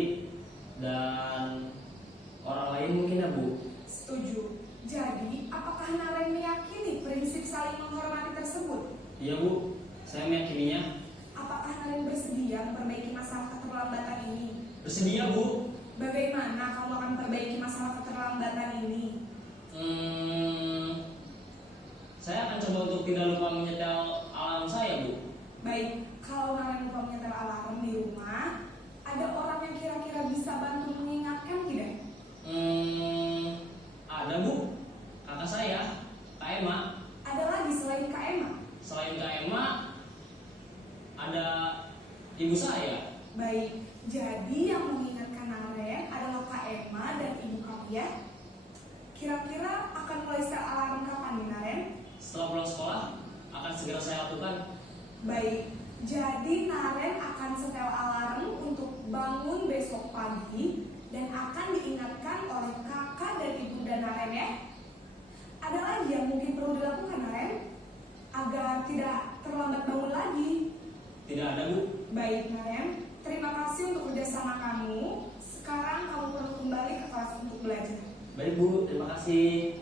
dan orang lain mungkin ya Bu. Setuju. Jadi, apakah Naren meyakini prinsip saling menghormati tersebut? Iya Bu, saya meyakininya. Apakah Naren bersedia memperbaiki masalah keterlambatan ini? Bersedia Bu. Bagaimana kamu akan memperbaiki masalah keterlambatan ini? Saya akan coba untuk tidak lupa menyetel alarm saya Bu. Baik, kalau Naren lupa menyetel alarm di rumah, ada orang yang kira-kira bisa bantu mengingatkan tidak? Ada Bu, kakak saya, Kak Emma. Ada lagi selain Kak Emma? Selain Kak Emma, ada ibu saya. Baik, jadi yang mengingatkan Naren adalah Kak Emma dan ibu kamu ya? Kira-kira akan mulai setel alarm kapan nih Naren? Setelah pulang sekolah, akan segera saya lakukan. Baik, jadi Naren akan setel alarm untuk bangun besok pagi dan akan diingatkan oleh kakak dan ibu dan Naren ya. Ada lagi yang mungkin perlu dilakukan Naren agar tidak terlambat bangun lagi? Tidak ada Bu. Baik Naren, terima kasih untuk kerjasama kamu. Sekarang kamu perlu kembali ke kelas untuk belajar. Baik Bu, terima kasih.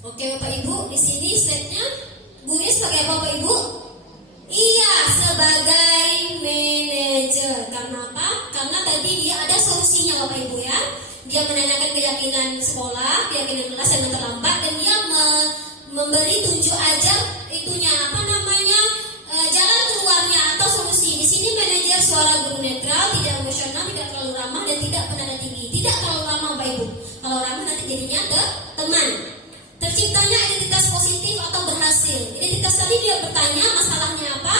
Oke Bapak Ibu, di sini slide-nya gurunya sebagai apa Bapak Ibu? Iya, sebagai manajer. Karena apa? Karena tadi dia ada solusinya Bapak Ibu ya. Dia menanyakan keyakinan sekolah, keyakinan kelas yang terlambat, dan dia memberi tunjuk ajar itunya apa namanya jalan keluarnya atau solusi. Di sini manajer suara guru netral, tidak emosional, tidak terlalu ramah, dan tidak bernada tinggi. Tidak terlalu ramah Bapak Ibu. Kalau ramah nanti jadinya ke teman. Terciptanya identitas positif atau berhasil. Identitas tadi dia bertanya masalahnya apa,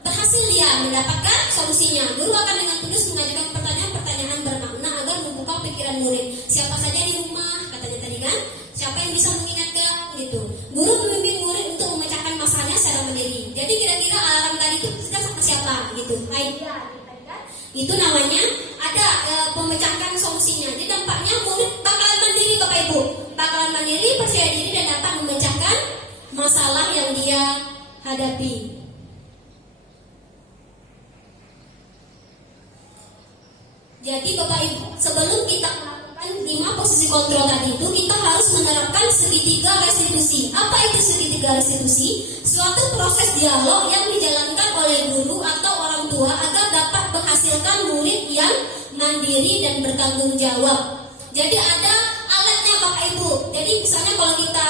berhasil dia mendapatkan solusinya. Guru akan dengan tulus mengajukan pertanyaan-pertanyaan bermakna agar membuka pikiran murid. Siapa saja di rumah, katanya tadi kan, siapa yang bisa mengingatkan gitu. Guru membimbing murid untuk memecahkan masalahnya secara mandiri. Jadi kira-kira alarm tadi itu sudah sama siapa gitu. Idea tadi kan. Itu namanya ada pemecahkan solusinya. Jadi dampaknya murid bakalan mandiri Bapak Ibu. Bakalan mandiri, percaya diri dan dapat memecahkan masalah yang dia hadapi. Jadi Bapak Ibu, sebelum kita melakukan 5 posisi kontrol tadi itu, kita harus menerapkan segitiga restitusi. Apa itu segitiga restitusi? Suatu proses dialog yang dijalankan oleh guru atau orang tua agar dapat menghasilkan murid yang mandiri dan bertanggung jawab. Jadi ada alatnya Bapak Ibu. Jadi misalnya kalau kita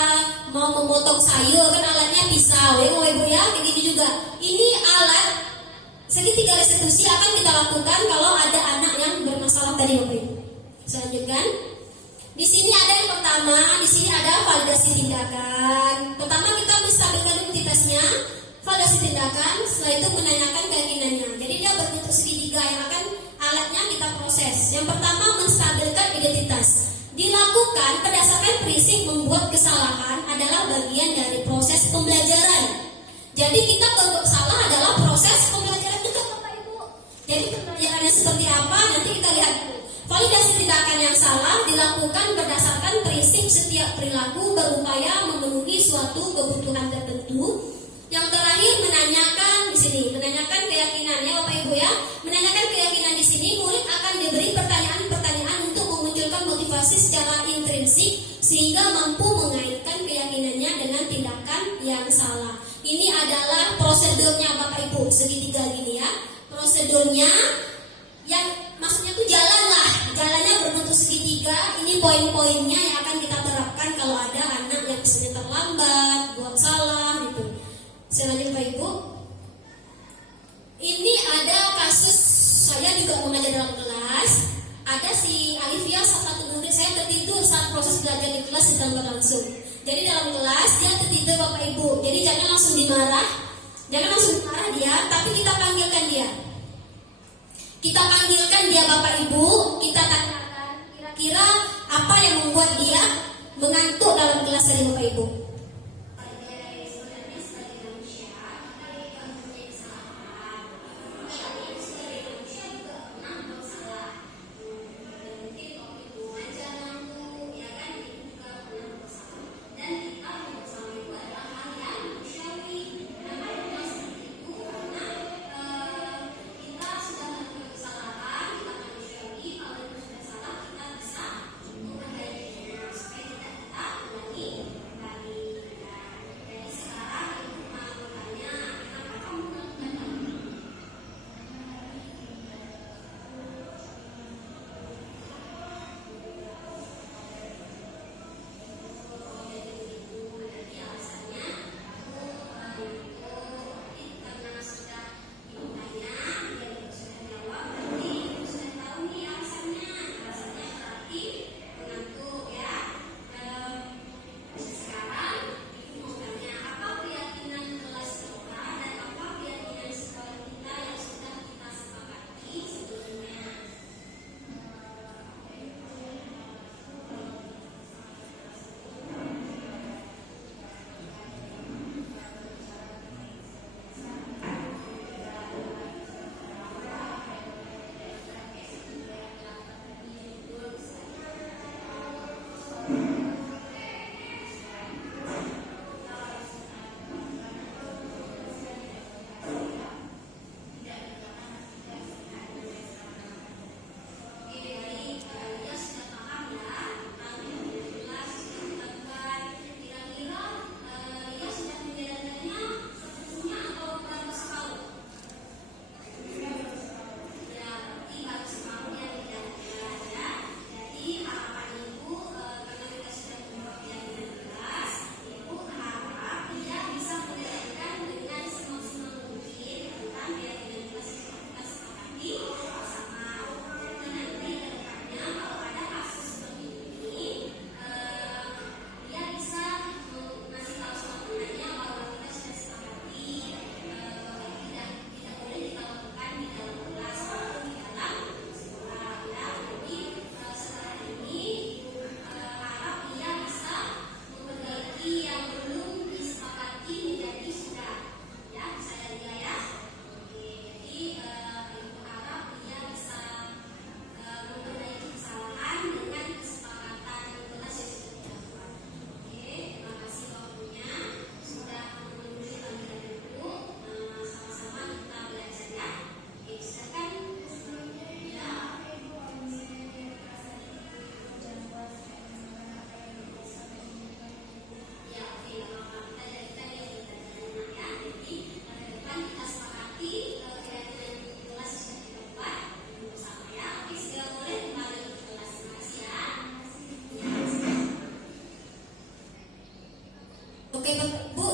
mau memotong sayur kan alatnya pisau ya Bapak Ibu ya, kayak gini juga. Ini alat segitiga restitusi akan kita lakukan kalau ada anak yang bermasalah tadi Bapak Ibu. Selanjutkan. Di sini ada yang pertama, di sini ada validasi tindakan. Pertama kita menstabilkan identitasnya. validasi tindakan, setelah itu menanyakan keyakinannya. Jadi dia berbentuk segitiga yang akan alatnya kita proses. Yang pertama, menstabilkan identitas. Dilakukan berdasarkan prinsip membuat kesalahan adalah bagian dari proses pembelajaran. Jadi kita berbuat salah adalah proses pembelajaran juga Bapak Ibu. Jadi pembelajarannya seperti apa nanti kita lihat dulu. Validasi tindakan yang salah dilakukan berdasarkan prinsip setiap perilaku berupaya memenuhi suatu kebutuhan tertentu. Yang terakhir menanyakan di sini, menanyakan keyakinannya Bapak Ibu ya. Menanyakan keyakinan di sini murid akan diberi pertanyaan-pertanyaan untuk memunculkan motivasi secara intrinsik sehingga mampu mengaitkan keyakinannya dengan tindakan yang salah. Ini adalah prosedurnya Bapak Ibu, segitiga gini ya. Prosedurnya yang maksudnya itu jalan lah, jalannya berbentuk segitiga. Ini poin-poinnya yang akan kita terapkan kalau ada anak yang misalnya terlambat, buat salah gitu. Saya lanjut Bapak Ibu. Ini ada kasus saya juga mengajar dalam kelas. Ada si Alivia, salah satu murid saya tertidur saat proses belajar di kelas sedang berlangsung. Jadi dalam kelas dia tertidur Bapak Ibu. Jadi jangan langsung dimarah, dia, tapi kita panggilkan dia. Kita panggilkan dia Bapak Ibu, kita tanyakan kira-kira apa yang membuat dia mengantuk dalam kelas dari Bapak Ibu.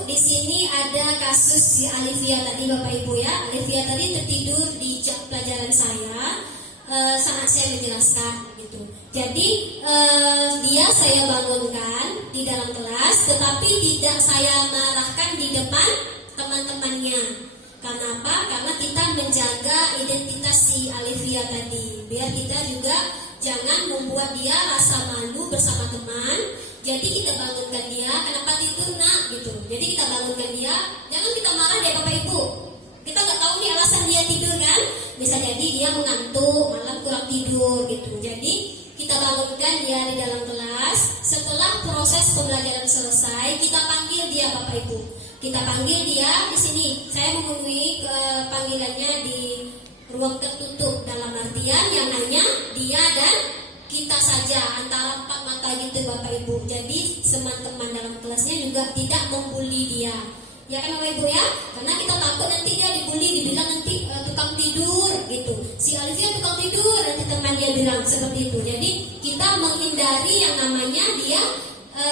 Di sini ada kasus si Alivia tadi Bapak Ibu ya. Alivia tadi tertidur di jam pelajaran saya saat saya menjelaskan gitu. Jadi dia saya bangunkan di dalam kelas, tetapi tidak saya marahkan di depan teman-temannya. Karena apa? Karena kita menjaga identitas si Alivia tadi. Biar kita juga jangan membuat dia rasa malu bersama teman. Jadi kita bangunkan dia, kenapa tidur nak gitu. Jadi kita bangunkan dia, jangan kita marah deh Bapak Ibu. Kita nggak tahu nih alasan dia tidur kan. Bisa jadi dia mengantuk, malam kurang tidur gitu. Jadi kita bangunkan dia di dalam kelas. Setelah proses pembelajaran selesai, kita panggil dia Bapak Ibu. Kita panggil dia di sini. Saya memenuhi panggilannya di ruang tertutup, dalam artian yang hanya dia dan kita saja, antara 4 mata gitu Bapak Ibu. Jadi teman-teman dalam kelasnya juga tidak membuli dia. Ya kan Bapak Ibu ya? Karena kita takut nanti dia dibully, dibilang nanti tukang tidur gitu. Si Alivia tukang tidur, nanti teman dia bilang seperti itu. Jadi kita menghindari yang namanya dia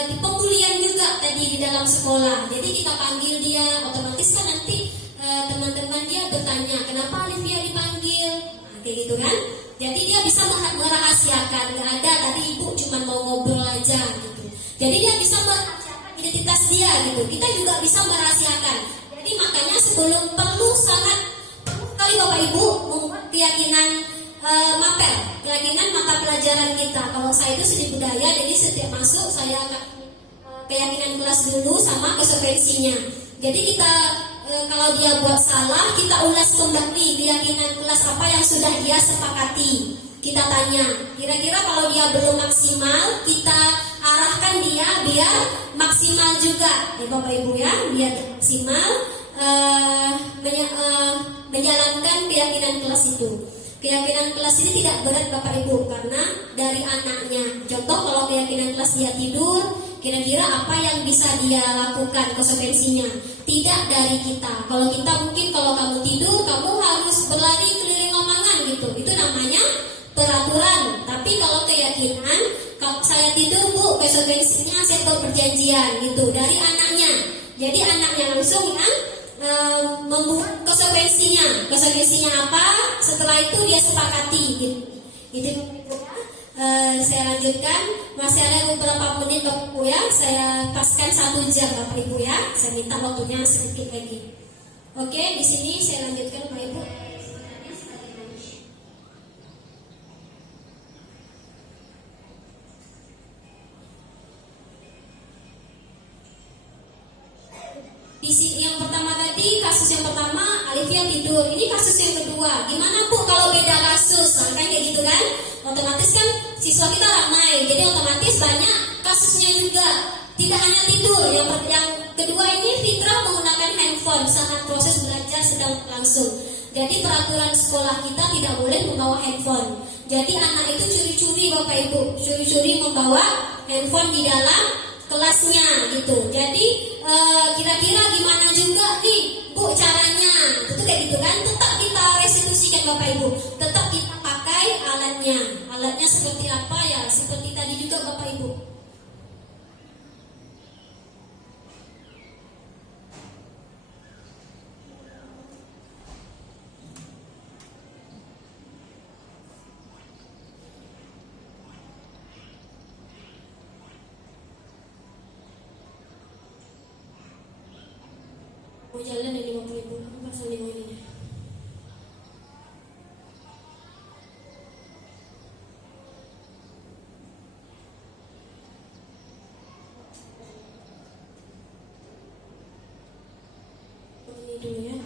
di pembulian juga tadi di dalam sekolah. Jadi kita panggil dia, otomatis kan nanti teman-teman dia bertanya, kenapa Alivia dipanggil? Nah, kayak gitu kan? Jadi dia bisa merahasiakan, nggak ada tadi ibu cuma mau ngobrol aja gitu. Jadi dia bisa merahasiakan identitas dia gitu. Kita juga bisa merahasiakan. Jadi makanya sebelum perlu sangat kali Bapak Ibu membuat keyakinan mapel, keyakinan mata pelajaran kita. Kalau saya itu seni budaya, jadi setiap masuk saya keyakinan kelas dulu sama konsekuensinya. Jadi kita kalau dia buat salah, kita ulas kembali keyakinan kelas apa yang sudah dia sepakati. Kita tanya, kira-kira kalau dia belum maksimal, kita arahkan dia biar maksimal juga. Ya Bapak Ibu ya, biar maksimal menjalankan keyakinan kelas itu. Keyakinan kelas ini tidak berat Bapak Ibu, karena dari anaknya. Contoh kalau keyakinan kelas dia tidur, kira-kira apa yang bisa dia lakukan konsekuensinya. Tidak dari kita. Kalau kita mungkin kalau kamu tidur, kamu harus berlari keliling lapangan gitu. Itu namanya peraturan. Tapi kalau keyakinan, kalau saya tidur Bu, konsekuensinya saya buat perjanjian gitu. Dari anaknya. Jadi anaknya langsung kan membuat konsekuensinya. Konsekuensinya apa? Setelah itu dia sepakati gitu. Itu saya lanjutkan, masih ada beberapa menit Bapak Ibu ya. Saya paskan 1 jam Bapak Ibu ya. Saya minta waktunya sedikit lagi. Oke, di sini saya lanjutkan Bapak Ibu. Di sini yang pertama tadi, kasus yang pertama Alivia tidur. Ini kasus yang kedua. Gimana Bu kalau beda kasus? Nah, kan kayak gitu kan? Otomatis kan siswa kita ramai. Jadi otomatis banyak kasusnya juga. Tidak hanya tidur. Yang kedua ini Fitra menggunakan handphone saat proses belajar sedang berlangsung. Jadi peraturan sekolah kita tidak boleh membawa handphone. Jadi anak itu curi-curi Bapak Ibu, curi-curi membawa handphone di dalam kelasnya gitu. Jadi kira-kira gimana juga nih Bu caranya? Itu kayak gitu kan? Tetap kita restitusikan Bapak Ibu. Tetap kita pakai alatnya. Alatnya seperti apa ya? Seperti tadi juga Bapak Ibu. Mau jalan dari Bapak Ibu, pasal 5 ini. Ini dulu ya.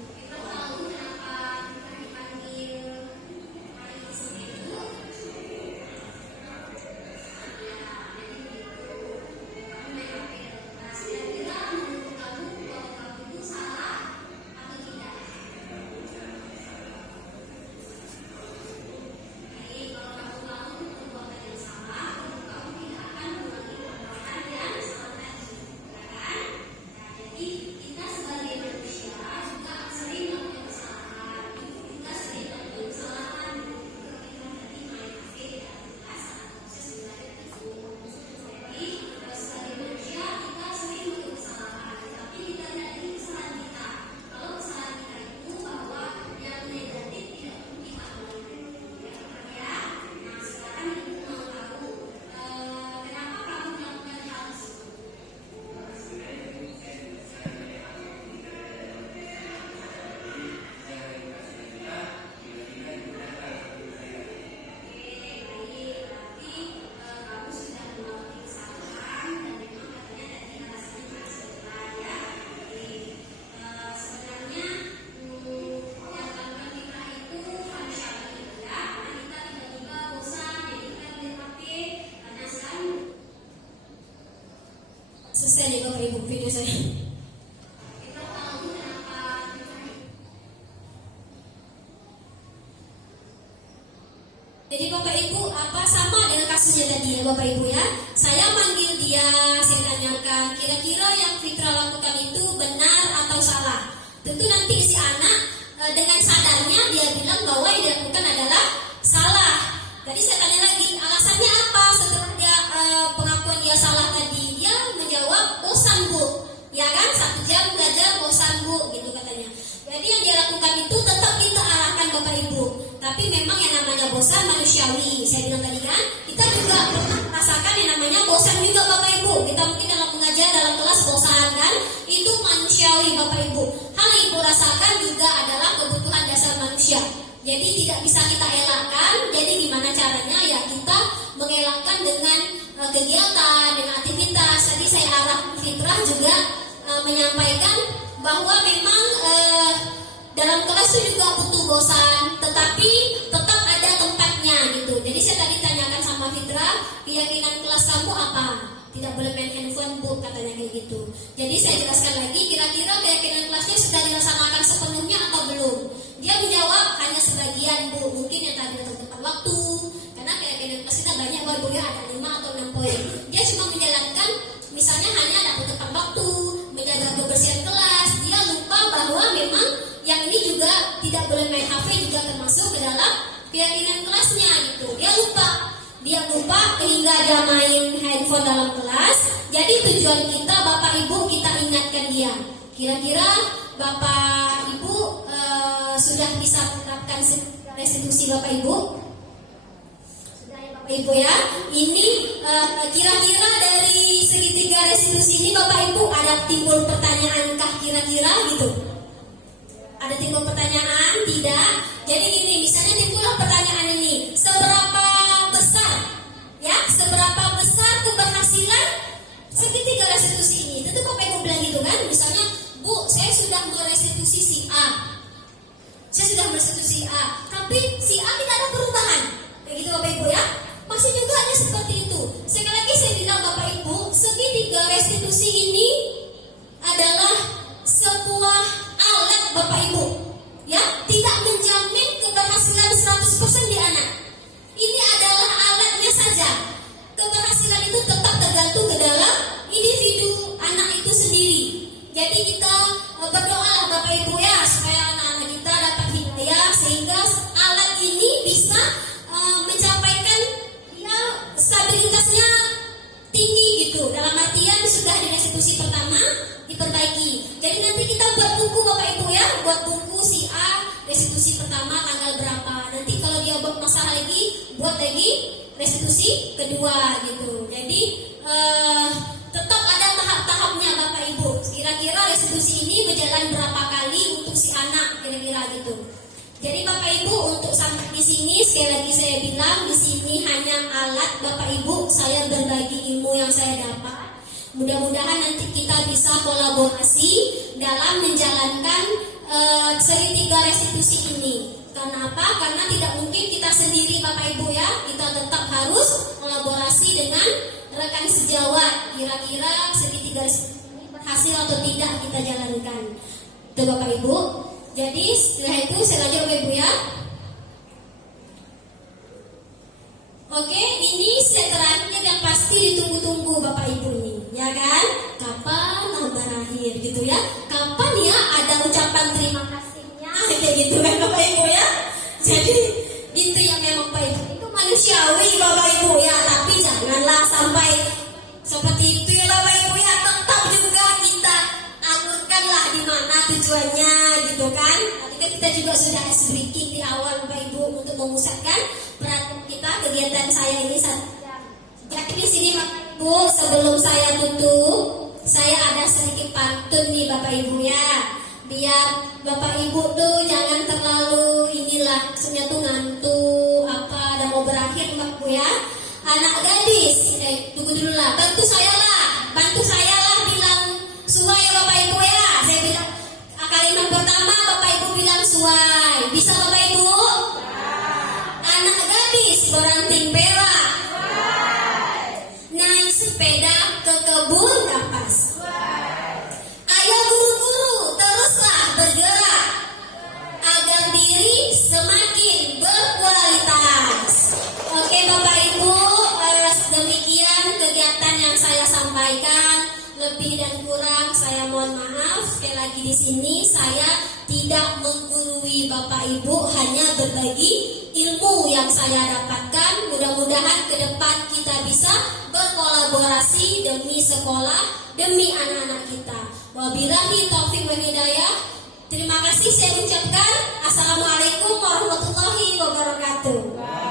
Jadi Bapak Ibu, apa sama dengan kasusnya tadi ya Bapak Ibu ya? Saya manggil dia, saya tanyakan kira-kira yang Fitra lakukan itu benar atau salah. Tentu nanti si anak dengan sadarnya dia bilang bahwa yang dilakukan adalah salah. Jadi saya tanya lagi, alasannya apa setelah dia pengakuan dia salah tadi? Dia menjawab, bosan Bu. Ya kan, 1 jam belajar bosan Bu, gitu katanya. Jadi yang dia lakukan itu tetap kita arahkan Bapak Ibu. Tapi memang yang namanya bosan manusiawi. Saya bilang tadi kan, kita juga pernah merasakan yang namanya bosan juga Bapak Ibu. Kita mungkin dalam mengajar, dalam kelas bosan kan, itu manusiawi Bapak Ibu. Hal yang Ibu rasakan juga adalah kebutuhan dasar manusia. Jadi tidak bisa kita elakkan. Jadi gimana caranya ya kita mengelakkan dengan kegiatan, dengan aktivitas. Tadi saya arah Fitra juga menyampaikan bahwa memang dalam kelas itu juga butuh bosan, tetapi tetap ada tempatnya gitu. Jadi saya tadi tanyakan sama Fitra, keyakinan kelas kamu apa? Tidak boleh main handphone Bu, katanya kayak gitu. Jadi saya jelaskan lagi, kira-kira keyakinan kelasnya sudah dilaksanakan sepenuhnya atau belum? Dia menjawab hanya sebagian Bu, mungkin yang tadi datang tepat waktu. Karena keyakinan kelas kita banyak Bapak Ibu ya, ada 5 atau 6 poin. Dia cuma menjalankan, misalnya hanya dapat tepat waktu, menjaga kebersihan kelas. Dia lupa bahwa memang yang ini juga tidak boleh main HP juga termasuk ke dalam keyakinan kelasnya gitu. Dia lupa sehingga dia main handphone dalam kelas. Jadi tujuan kita Bapak Ibu kita ingatkan dia. Kira-kira Bapak Ibu sudah bisa menerapkan restitusi Bapak Ibu? Sudah ya Bapak Ibu ya. Ini kira-kira dari segitiga restitusi ini Bapak Ibu ada timbul pertanyaankah kira-kira gitu? Ada timbul pertanyaan? Tidak. Jadi gini, misalnya timbullah pertanyaan ini, seberapa besar keberhasilan segitiga restitusi ini? Tentu Bapak Ibu bilang gitu kan, misalnya Bu, saya sudah merestitusi si A. Tapi si A tidak ada perubahan. Kayak gitu Bapak Ibu ya. Masih juga ada seperti itu. Sekali lagi saya bilang Bapak Ibu, segitiga restitusi ini adalah sebuah alat Bapak Ibu, ya, tidak menjamin keberhasilan 100% di anak. Ini adalah alatnya saja. Keberhasilan itu tetap tergantung ke dalam individu anak itu sendiri. Jadi kita berdoalah Bapak Ibu ya, supaya anak-anak kita dapat hidayah sehingga alat ini bisa mencapaikan ya stabilitasnya tinggi gitu. Dalam artian sudah di restitusi pertama diperbaiki. Jadi nanti kita buat buku Bapak Ibu ya, buat buku si A restitusi pertama tanggal berapa. Nanti kalau dia buat masalah lagi, buat lagi restitusi kedua gitu. Jadi tetap ada tahap-tahapnya Bapak Ibu. Kira-kira restitusi ini berjalan berapa kali untuk si anak kira-kira gitu. Jadi Bapak Ibu untuk sampai di sini sekali lagi saya bilang di sini hanya alat Bapak Ibu saya berbagi ilmu yang saya dapat. Mudah-mudahan nanti kita bisa kolaborasi dalam menjalankan segitiga restitusi ini. Karena apa? Karena tidak mungkin kita sendiri Bapak Ibu ya. Kita tetap harus kolaborasi dengan rekan sejawat. Kira-kira segitiga restitusi ini berhasil atau tidak kita jalankan. Itu Bapak Ibu. Jadi setelah itu saya lanjut Bapak Ibu ya. Oke, ini set terakhir yang pasti ditunggu-tunggu Bapak Ibu nih, ya kan? Kapan berakhir gitu ya? Kapan ya ada ucapan terima kasihnya? Kayak gitu kan Bapak Ibu ya? Jadi gitu ya memang Bapak Ibu. Itu manusiawi Bapak Ibu ya, tapi janganlah sampai seperti itu ya Bapak Ibu ya. Tetap juga kita alurkanlah di mana tujuannya gitu kan? Tadi kan kita juga sudah breaking di awal Bapak Ibu untuk memusatkan perhatian kita kegiatan saya ini saja. Jadi di sini Bapak Ibu sebelum saya tutup, saya ada sedikit pantun nih Bapak Ibu ya. Biar Bapak Ibu tuh jangan terlalu inilah, maksudnya tuh ngantuk apa dan mau berakhir Bapak Ibu ya. Anak gadis, tunggu dulu lah, bantu saya lah bilang suai ya Bapak Ibu ya. Saya bilang kalimat pertama Bapak Ibu bilang suai. Bisa Bapak Ibu? Anak gadis beranting perak, naik sepeda ke kebun kapas. Ayo guru-guru teruslah bergerak agar diri semakin berkualitas. lebih dan kurang saya mohon maaf. Sekali lagi di sini saya tidak menggurui Bapak Ibu, hanya berbagi ilmu yang saya dapatkan. Mudah-mudahan ke depan kita bisa berkolaborasi demi sekolah, demi anak-anak kita. Wabillahi taufiq wal hidayah. Terima kasih saya ucapkan. Assalamualaikum warahmatullahi wabarakatuh.